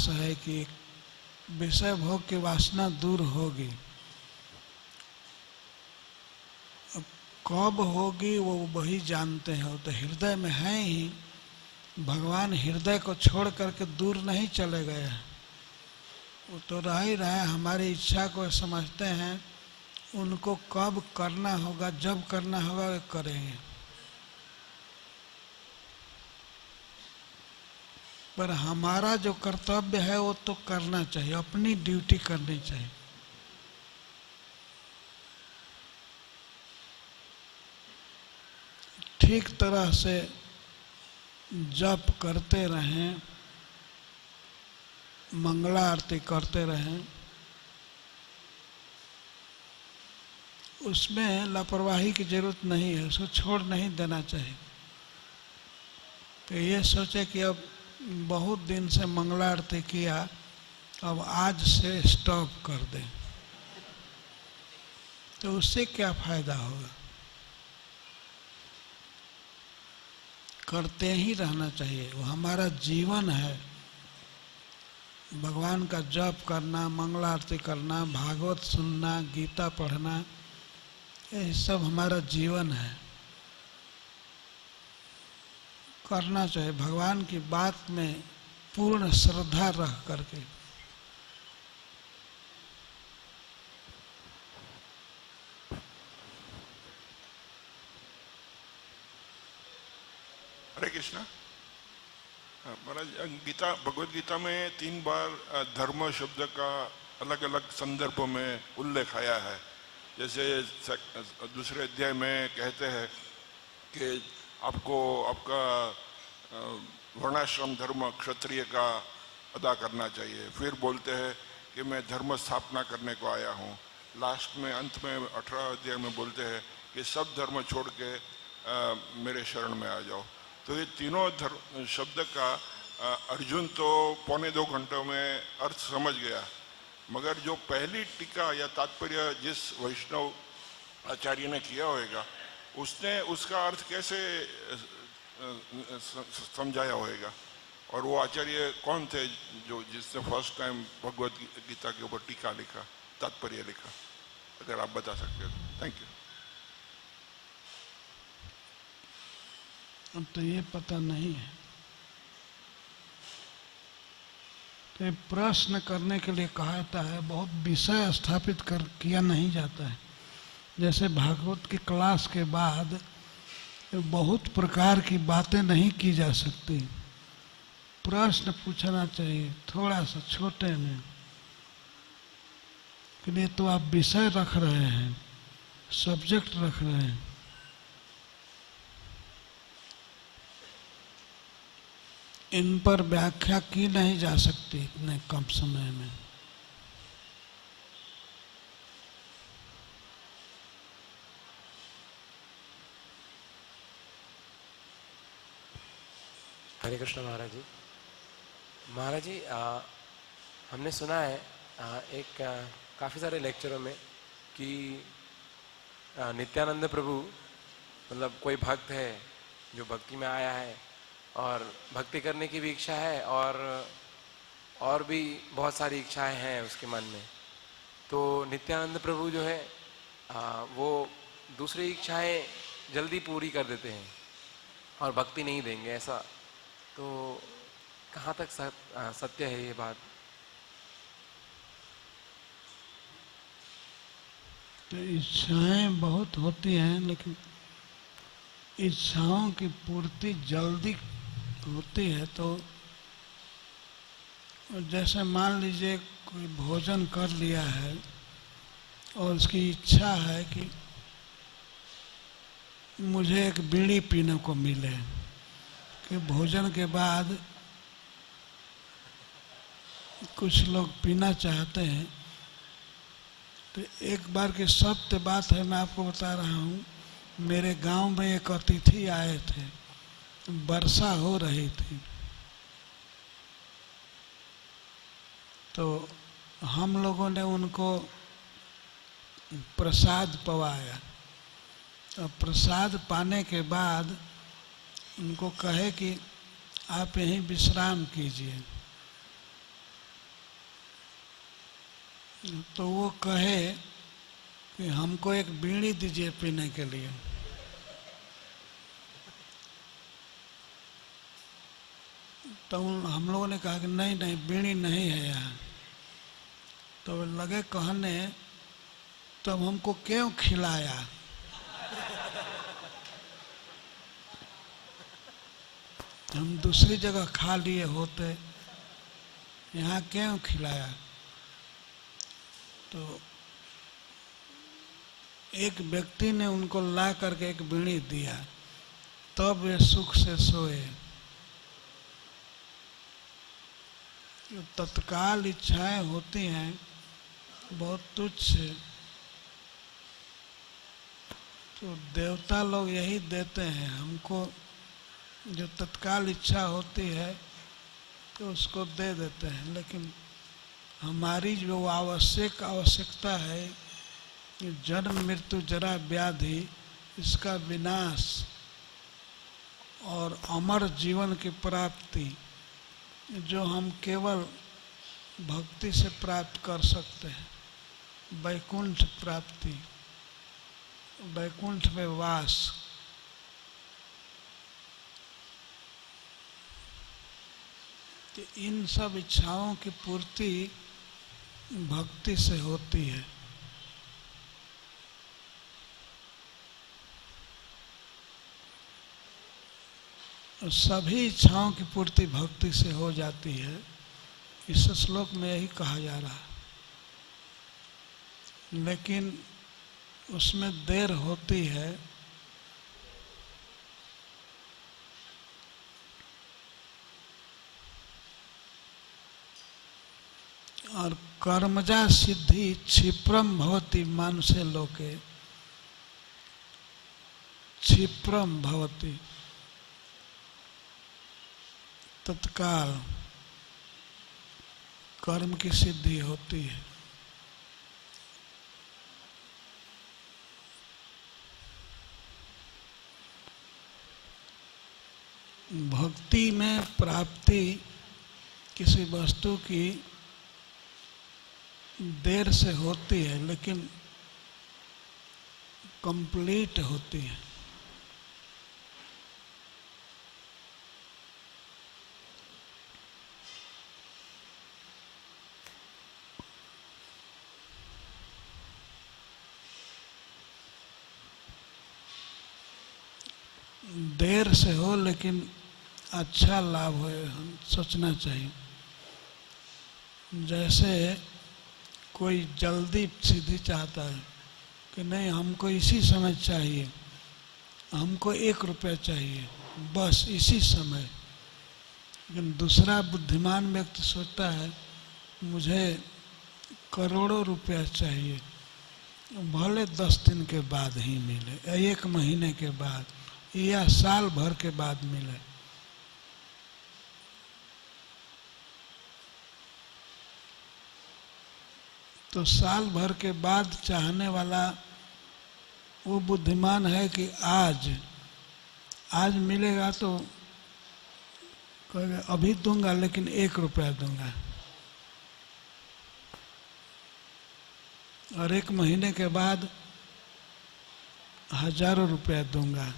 है कि विषय भोग की वासना दूर होगी। अब कब होगी वो वही जानते हैं, वो तो हृदय में है ही। भगवान हृदय को छोड़ करके दूर नहीं चले गए हैं, वो तो रह ही रहे। हमारी इच्छा को समझते हैं, उनको कब करना होगा, जब करना होगा वे करेंगे। पर हमारा जो कर्तव्य है वो तो करना चाहिए, अपनी ड्यूटी करनी चाहिए। ठीक तरह से जप करते रहें, मंगला आरती करते रहें, उसमें लापरवाही की जरूरत नहीं है, उसको छोड़ नहीं देना चाहिए। तो ये सोचे कि अब बहुत दिन से मंगला आरती किया, अब आज से स्टॉप कर दें, तो उससे क्या फायदा होगा। करते ही रहना चाहिए, वो हमारा जीवन है। भगवान का जप करना, मंगला आरती करना, भागवत सुनना, गीता पढ़ना, ये सब हमारा जीवन है। करना चाहिए भगवान की बात में पूर्ण श्रद्धा रख करके। हरे कृष्णा। महाराज, गीता भगवत गीता में 3 बार धर्म शब्द का अलग अलग संदर्भों में उल्लेख आया है। जैसे दूसरे अध्याय में कहते हैं कि आपको आपका वर्णाश्रम धर्म क्षत्रिय का अदा करना चाहिए। फिर बोलते हैं कि मैं धर्म स्थापना करने को आया हूँ। लास्ट में अंत में 18 अध्याय में बोलते हैं कि सब धर्म छोड़ के मेरे शरण में आ जाओ। तो ये तीनों धर्म शब्द का अर्जुन तो 1.25 घंटों में अर्थ समझ गया, मगर जो पहली टीका या तात्पर्य जिस वैष्णव आचार्य ने किया होगा उसने उसका अर्थ कैसे समझाया होगा, और वो आचार्य कौन थे जो जिसने फर्स्ट टाइम भगवत गीता के ऊपर टीका लिखा, तात्पर्य लिखा, अगर आप बता सकते हो तो। Thank you. अब तो ये पता नहीं है, तो ये प्रश्न करने के लिए कहा जाता है, बहुत विषय स्थापित कर किया नहीं जाता है। जैसे भागवत की क्लास के बाद बहुत प्रकार की बातें नहीं की जा सकती, प्रश्न पूछना चाहिए थोड़ा सा छोटे में। के लिए तो आप विषय रख रहे हैं, सब्जेक्ट रख रहे हैं। इन पर व्याख्या की नहीं जा सकती इतने कम समय में। हरे कृष्ण महाराज जी। महाराज जी, हमने सुना है काफ़ी सारे लेक्चरों में कि नित्यानंद प्रभु मतलब कोई भक्त है जो भक्ति में आया है और भक्ति करने की भी इच्छा है और भी बहुत सारी इच्छाएं हैं उसके मन में। तो नित्यानंद प्रभु जो है वो दूसरी इच्छाएं जल्दी पूरी कर देते हैं और भक्ति नहीं देंगे, ऐसा तो कहाँ तक सत्य है ये बात? तो इच्छाएं बहुत होती हैं, लेकिन इच्छाओं की पूर्ति जल्दी होती है। तो जैसे मान लीजिए कोई भोजन कर लिया है और उसकी इच्छा है कि मुझे एक बीड़ी पीने को मिले, कि भोजन के बाद कुछ लोग पीना चाहते हैं। तो एक बार की सत्य बात है, मैं आपको बता रहा हूँ। मेरे गांव में एक अतिथि आए थे, वर्षा हो रही थी, तो हम लोगों ने उनको प्रसाद पवाया और प्रसाद पाने के बाद उनको कहे कि आप यहीं विश्राम कीजिए। तो वो कहे कि हमको एक बीड़ी दीजिए पीने के लिए। तो हम लोगों ने कहा कि नहीं नहीं, बीड़ी नहीं है यहाँ। तो लगे कहने, तब हमको क्यों खिलाया? हम दूसरी जगह खा लिए होते, यहाँ क्यों खिलाया? तो एक व्यक्ति ने उनको ला करके एक बीड़ी दिया, तब वे सुख से सोए। तत्काल इच्छाएं होती हैं बहुत तुच्छ, तो देवता लोग यही देते हैं हमको। जो तत्काल इच्छा होती है तो उसको दे देते हैं, लेकिन हमारी जो आवश्यकता है कि जन्म मृत्यु जरा व्याधि, इसका विनाश और अमर जीवन की प्राप्ति, जो हम केवल भक्ति से प्राप्त कर सकते हैं। वैकुंठ प्राप्ति, वैकुंठ में वास। तो इन सब इच्छाओं की पूर्ति भक्ति से होती है। सभी इच्छाओं की पूर्ति भक्ति से हो जाती है, इस श्लोक में यही कहा जा रहा है। लेकिन उसमें देर होती है। और कर्मजा सिद्धि क्षिप्रम भवति मानसे लोके, क्षिप्रम भवति, तत्काल कर्म की सिद्धि होती है। भक्ति में प्राप्ति किसी वस्तु की देर से होती है, लेकिन कंप्लीट होती है। देर से हो लेकिन अच्छा लाभ हो, हम सोचना चाहिए। जैसे कोई जल्दी सिद्धि चाहता है कि नहीं, हमको इसी समय चाहिए, हमको 1 रुपया चाहिए, बस इसी समय। लेकिन दूसरा बुद्धिमान व्यक्ति सोचता है मुझे करोड़ों रुपया चाहिए, भले 10 दिन के बाद ही मिले, 1 महीने के बाद, या साल भर के बाद मिले। तो साल भर के बाद चाहने वाला वो बुद्धिमान है कि आज मिलेगा तो कहेगा अभी दूंगा, लेकिन 1 रुपया दूंगा। और 1 महीने के बाद हजारों रुपया दूंगा।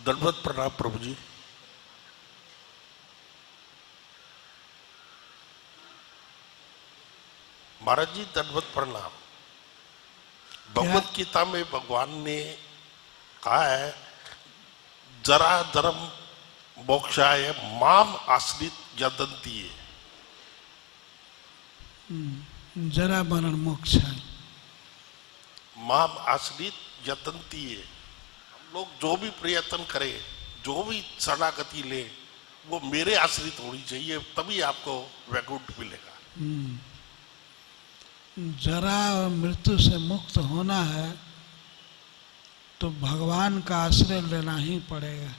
दंडवत प्रणाम प्रभु जी। महाराज जी दंडवत प्रणाम। भगवत गीता में भगवान ने कहा है जरा धर्म मोक्षाय माम आश्रित यदंती है। जरा मरण मोक्षाय माम आश्रित यदंती है। लोग जो भी प्रयत्न करें, जो भी शरणागति ले, वो मेरे आश्रित होनी चाहिए, तभी आपको वैकुंठ मिलेगा। जरा और मृत्यु से मुक्त होना है तो भगवान का आश्रय लेना ही पड़ेगा।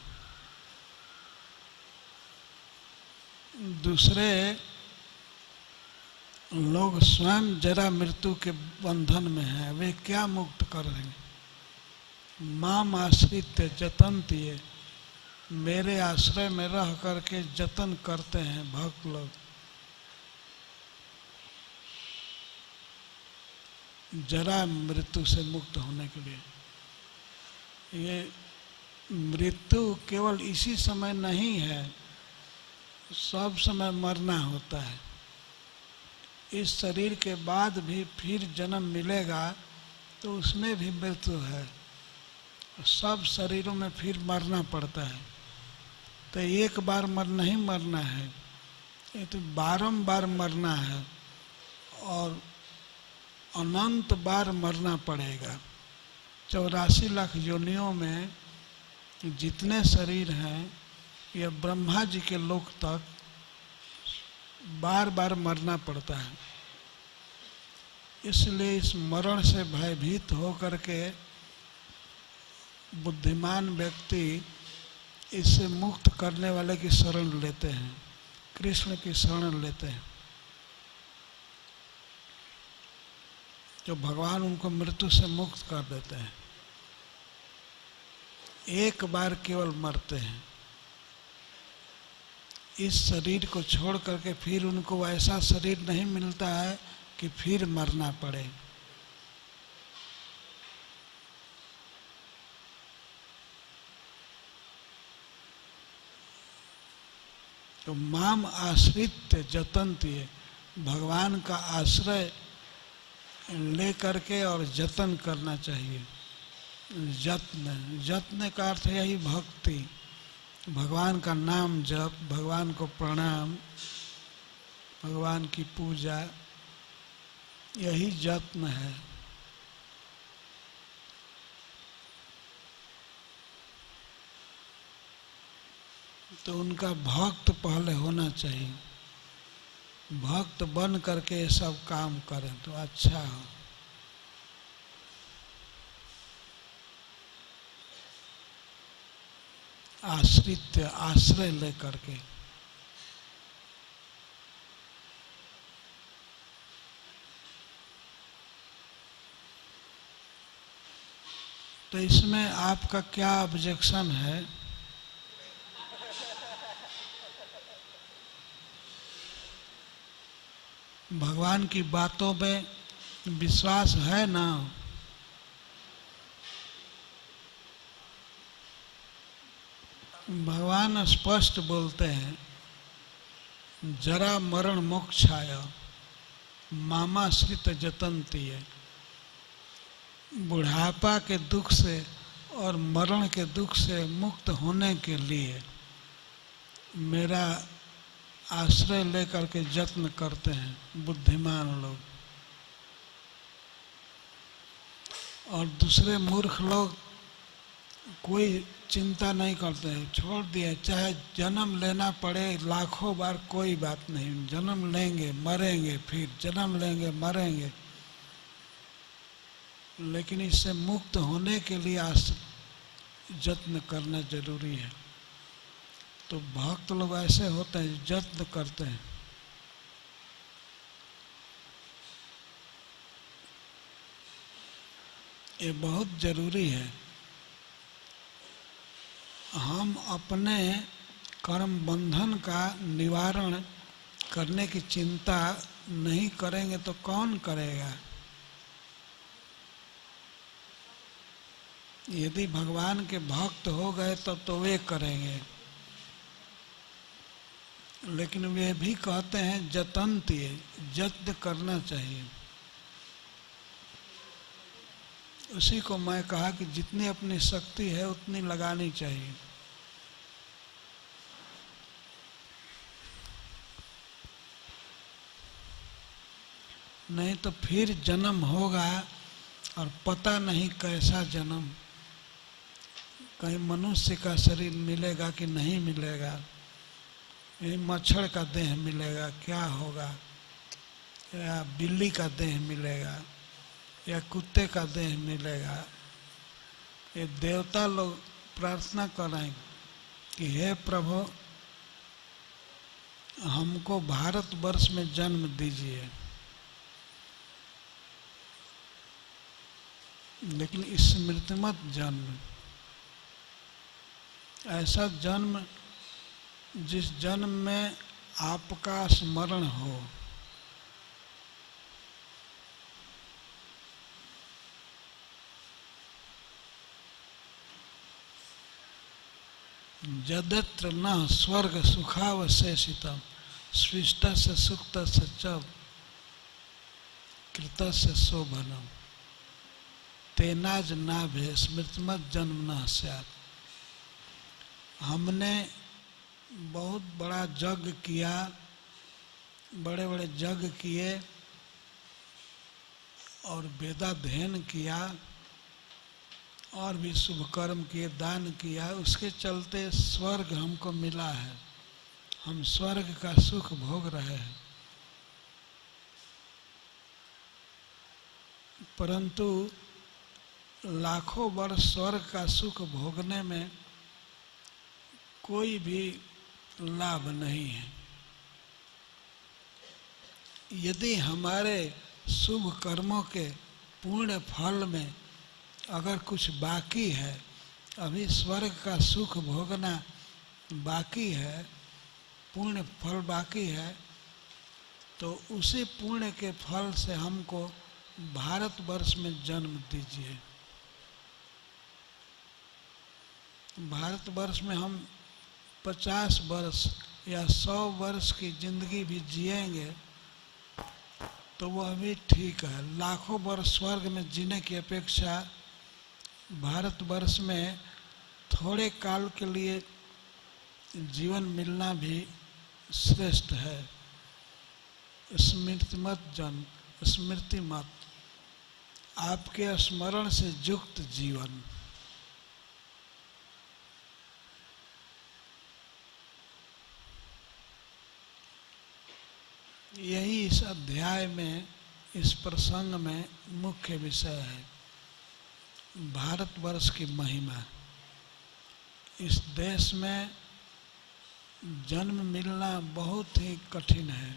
दूसरे लोग स्वयं जरा मृत्यु के बंधन में हैं, वे क्या मुक्त कर रहे हैं? माम आश्रित जतन्ति, मेरे आश्रय में रह करके जतन करते हैं भक्त लोग। जरा मृत्यु से मुक्त होने के लिए। ये मृत्यु केवल इसी समय नहीं है, सब समय मरना होता है। इस शरीर के बाद भी फिर जन्म मिलेगा तो उसमें भी मृत्यु है। सब शरीरों में फिर मरना पड़ता है। तो एक बार नहीं मरना है, ये तो बारंबार मरना है और अनंत बार मरना पड़ेगा। 84 लाख योनियों में जितने शरीर हैं, ये ब्रह्मा जी के लोक तक बार बार मरना पड़ता है। इसलिए इस मरण से भयभीत होकर के बुद्धिमान व्यक्ति इससे मुक्त करने वाले की शरण लेते हैं, कृष्ण की शरण लेते हैं। जो भगवान उनको मृत्यु से मुक्त कर देते हैं। एक बार केवल मरते हैं, इस शरीर को छोड़ करके फिर उनको ऐसा शरीर नहीं मिलता है कि फिर मरना पड़े। तो माम आश्रित जतन्ति, भगवान का आश्रय ले करके और जतन करना चाहिए। जत्न का अर्थ यही भक्ति, भगवान का नाम जप, भगवान को प्रणाम, भगवान की पूजा, यही जत्न है। तो उनका भक्त पहले होना चाहिए, भक्त बन करके ये सब काम करें तो अच्छा हो। आश्रय ले करके। तो इसमें आपका क्या ऑब्जेक्शन है? भगवान की बातों में विश्वास है ना? भगवान स्पष्ट बोलते हैं, जरा मरण मोक्षाय मामाश्रित जतन्ति है। बुढ़ापा के दुख से और मरण के दुख से मुक्त होने के लिए मेरा आश्रय लेकर के जत्न करते हैं बुद्धिमान लोग, और दूसरे मूर्ख लोग कोई चिंता नहीं करते हैं, छोड़ दिए, चाहे जन्म लेना पड़े लाखों बार कोई बात नहीं, जन्म लेंगे मरेंगे, फिर जन्म लेंगे मरेंगे, लेकिन इससे मुक्त होने के लिए जत्न करना जरूरी है। तो भक्त लोग ऐसे होते हैं, जत्न करते हैं। ये बहुत जरूरी है। हम अपने कर्म बंधन का निवारण करने की चिंता नहीं करेंगे तो कौन करेगा? यदि भगवान के भक्त हो गए तब तो वे करेंगे, लेकिन वे भी कहते हैं जतन्ति, जत्न करना चाहिए। उसी को मैं कहा कि जितनी अपनी शक्ति है उतनी लगानी चाहिए। नहीं तो फिर जन्म होगा और पता नहीं कैसा जन्म, कहीं मनुष्य का शरीर मिलेगा कि नहीं मिलेगा, कहीं मच्छर का देह मिलेगा, क्या होगा, या बिल्ली का देह मिलेगा या कुत्ते का देह मिलेगा। ये देवता लोग प्रार्थना करें कि हे प्रभु हमको भारतवर्ष में जन्म दीजिए, लेकिन स्मृतिमत जन्म, ऐसा जन्म जिस जन्म में आपका स्मरण हो। यदत्र न स्वर्ग सुखावशेषितम स्विष्टस्य सुक्तस्य च कृतस्य शोभनम तेनाज नाभे स्मृतिमत जन्म न स्यात्। हमने बहुत बड़ा यज्ञ किया, बड़े बड़े यज्ञ किए और वेदाध्ययन किया और भी शुभ कर्म किए, दान किया, उसके चलते स्वर्ग हमको मिला है, हम स्वर्ग का सुख भोग रहे हैं। परंतु लाखों वर्ष स्वर्ग का सुख भोगने में कोई भी लाभ नहीं है। यदि हमारे शुभ कर्मों के पूर्ण फल में अगर कुछ बाकी है, अभी स्वर्ग का सुख भोगना बाकी है, पुण्य फल बाकी है, तो उसी पुण्य के फल से हमको भारतवर्ष में जन्म दीजिए। भारतवर्ष में हम 50 वर्ष या 100 वर्ष की जिंदगी भी जिएंगे तो वह भी ठीक है। लाखों वर्ष स्वर्ग में जीने की अपेक्षा भारतवर्ष में थोड़े काल के लिए जीवन मिलना भी श्रेष्ठ है। स्मृति मत आपके स्मरण से युक्त जीवन। यही इस अध्याय में, इस प्रसंग में मुख्य विषय है। भारतवर्ष की महिमा। इस देश में जन्म मिलना बहुत ही कठिन है।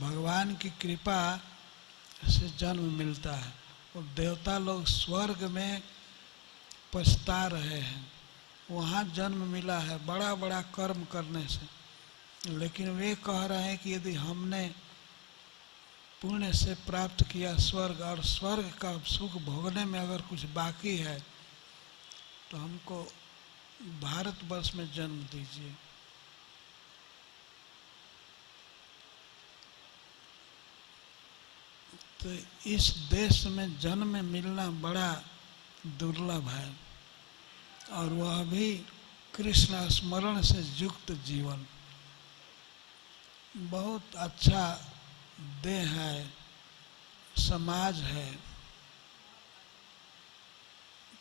भगवान की कृपा से जन्म मिलता है और देवता लोग स्वर्ग में पछता रहे हैं, वहाँ जन्म मिला है बड़ा बड़ा कर्म करने से। लेकिन वे कह रहे हैं कि यदि हमने पुण्य से प्राप्त किया स्वर्ग, और स्वर्ग का सुख भोगने में अगर कुछ बाकी है तो हमको भारतवर्ष में जन्म दीजिए। तो इस देश में जन्म मिलना बड़ा दुर्लभ है, और वह भी कृष्ण स्मरण से युक्त जीवन। बहुत अच्छा देह है, समाज है।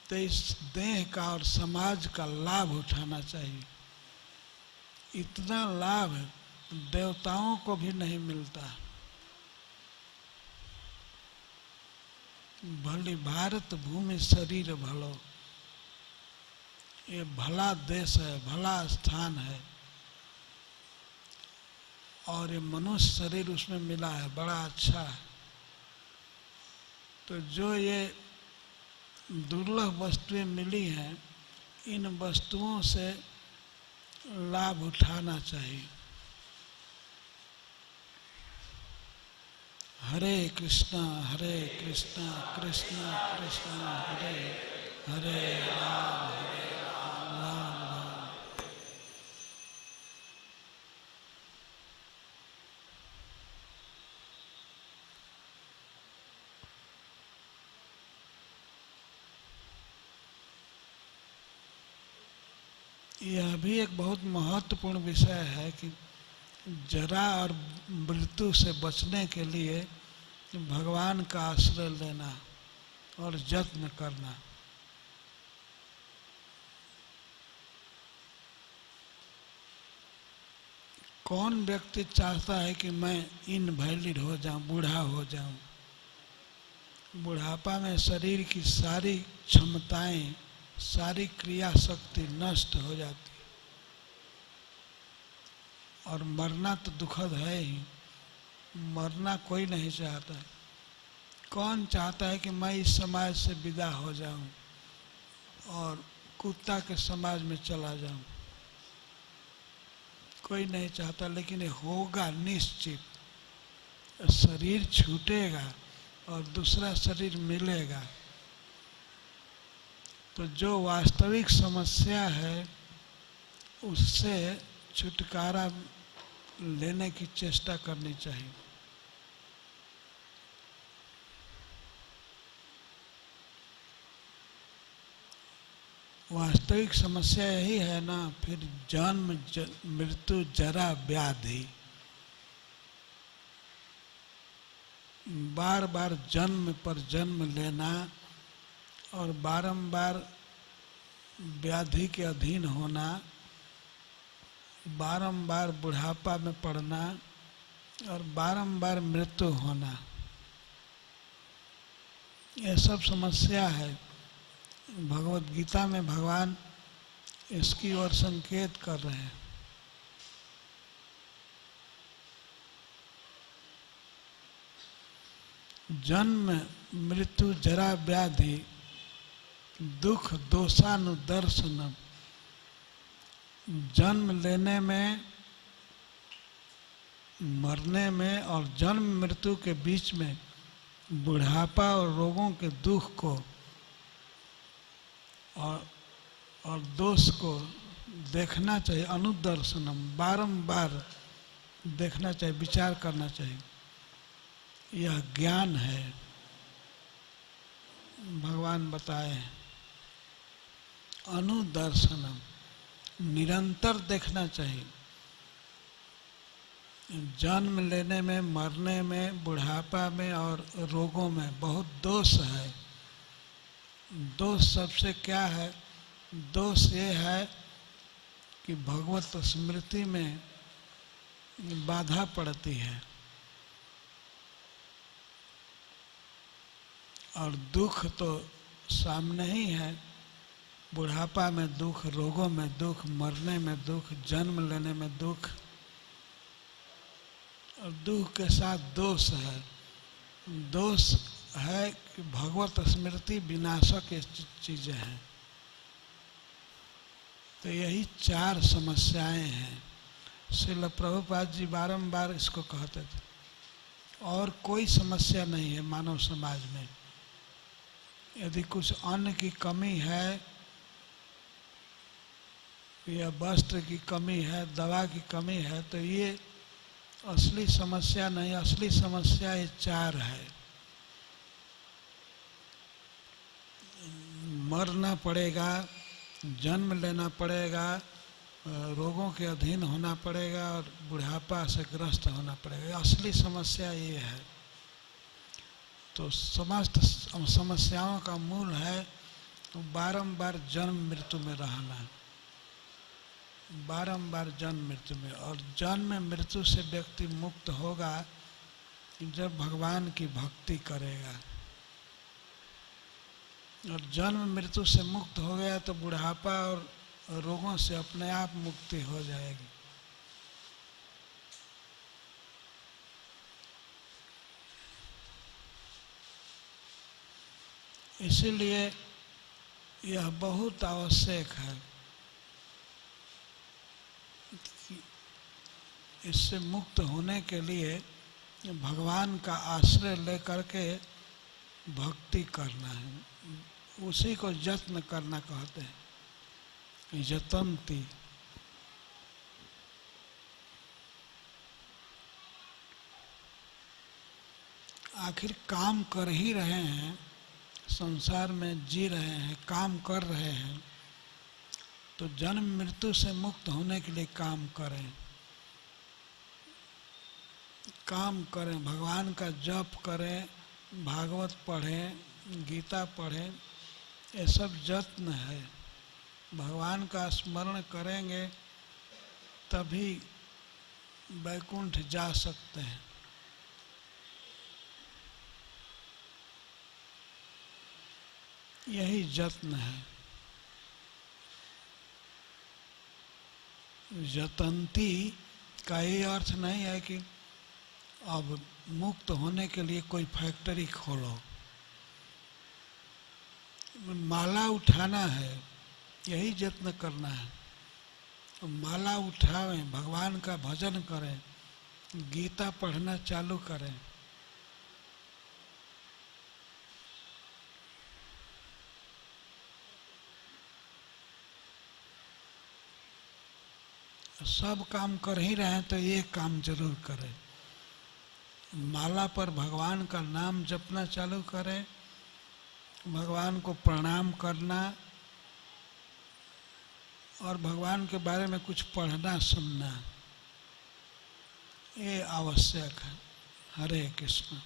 तो इस देह का और समाज का लाभ उठाना चाहिए। इतना लाभ देवताओं को भी नहीं मिलता। भली भारत भूमि शरीर भलो, ये भला देश है, भला स्थान है, और ये मनुष्य शरीर उसमें मिला है, बड़ा अच्छा है। तो जो ये दुर्लभ वस्तुएं मिली हैं, इन वस्तुओं से लाभ उठाना चाहिए। हरे कृष्णा कृष्णा कृष्णा हरे हरे, राम राम राम। यह भी एक बहुत महत्वपूर्ण विषय है कि जरा और मृत्यु से बचने के लिए भगवान का आश्रय लेना और यत्न करना। कौन व्यक्ति चाहता है कि मैं इनवैलिड हो जाऊं, बूढ़ा हो जाऊं। बुढ़ापा में शरीर की सारी क्षमताएं, सारी क्रिया शक्ति नष्ट हो जाती, और मरना तो दुखद है ही। मरना कोई नहीं चाहता। कौन चाहता है कि मैं इस समाज से विदा हो जाऊं और कुत्ता के समाज में चला जाऊं। कोई नहीं चाहता, लेकिन ये होगा निश्चित। शरीर छूटेगा और दूसरा शरीर मिलेगा। तो जो वास्तविक समस्या है उससे छुटकारा लेने की चेष्टा करनी चाहिए। वास्तविक समस्या यही है ना, फिर जन्म मृत्यु जरा व्याधि, बार बार जन्म पर जन्म लेना और बारंबार व्याधि के अधीन होना, बारंबार बुढ़ापा में पड़ना और बारंबार मृत्यु होना, ये सब समस्या है। भगवत गीता में भगवान इसकी ओर संकेत कर रहे हैं। जन्म मृत्यु जरा व्याधि दुख दोषानुदर्शनम। जन्म लेने में, मरने में और जन्म मृत्यु के बीच में बुढ़ापा और रोगों के दुख को और दोष को देखना चाहिए। अनुदर्शनम, बारंबार देखना चाहिए, विचार करना चाहिए। यह ज्ञान है। भगवान बताए अनुदर्शनम, निरंतर देखना चाहिए। जन्म लेने में, मरने में, बुढ़ापा में और रोगों में बहुत दोष है। दोष सबसे क्या है? दोष ये है कि भगवत स्मृति में बाधा पड़ती है और दुख तो सामने ही है। बुढ़ापा में दुख, रोगों में दुख, मरने में दुख, जन्म लेने में दुख, और दुख के साथ दोष है। दोष है कि भगवत स्मृति विनाशक चीजें हैं। तो यही चार समस्याएं हैं। श्रील प्रभुपाद जी बारंबार इसको कहते थे। और कोई समस्या नहीं है मानव समाज में। यदि कुछ अन्न की कमी है या वस्त्र की कमी है, दवा की कमी है, तो ये असली समस्या नहीं। असली समस्या ये चार है। मरना पड़ेगा, जन्म लेना पड़ेगा, रोगों के अधीन होना पड़ेगा और बुढ़ापा से ग्रस्त होना पड़ेगा। असली समस्या ये है। तो समस्त समस्याओं का मूल है तो बारंबार जन्म मृत्यु में रहना, बारंबार जन्म मृत्यु में। और जन्म मृत्यु से व्यक्ति मुक्त होगा जब भगवान की भक्ति करेगा। और जन्म मृत्यु से मुक्त हो गया तो बुढ़ापा और रोगों से अपने आप मुक्ति हो जाएगी। इसीलिए यह बहुत आवश्यक है कि इससे मुक्त होने के लिए भगवान का आश्रय लेकर के भक्ति करना है। उसी को यत्न करना कहते हैं, यतन्ति। आखिर काम कर ही रहे हैं, संसार में जी रहे हैं, काम कर रहे हैं, तो जन्म मृत्यु से मुक्त होने के लिए काम करें। काम करें, भगवान का जप करें, भागवत पढ़ें, गीता पढ़ें, ये सब यत्न है। भगवान का स्मरण करेंगे तभी वैकुंठ जा सकते हैं। यही यत्न है। यतन्ति का ये अर्थ नहीं है कि अब मुक्त होने के लिए कोई फैक्ट्री खोलो। माला उठाना है, यही यत्न करना है। तो माला उठावें, भगवान का भजन करें, गीता पढ़ना चालू करें। सब काम कर ही रहे हैं तो ये काम जरूर करें। माला पर भगवान का नाम जपना चालू करें, भगवान को प्रणाम करना और भगवान के बारे में कुछ पढ़ना सुनना, ये आवश्यक है। हरे कृष्ण।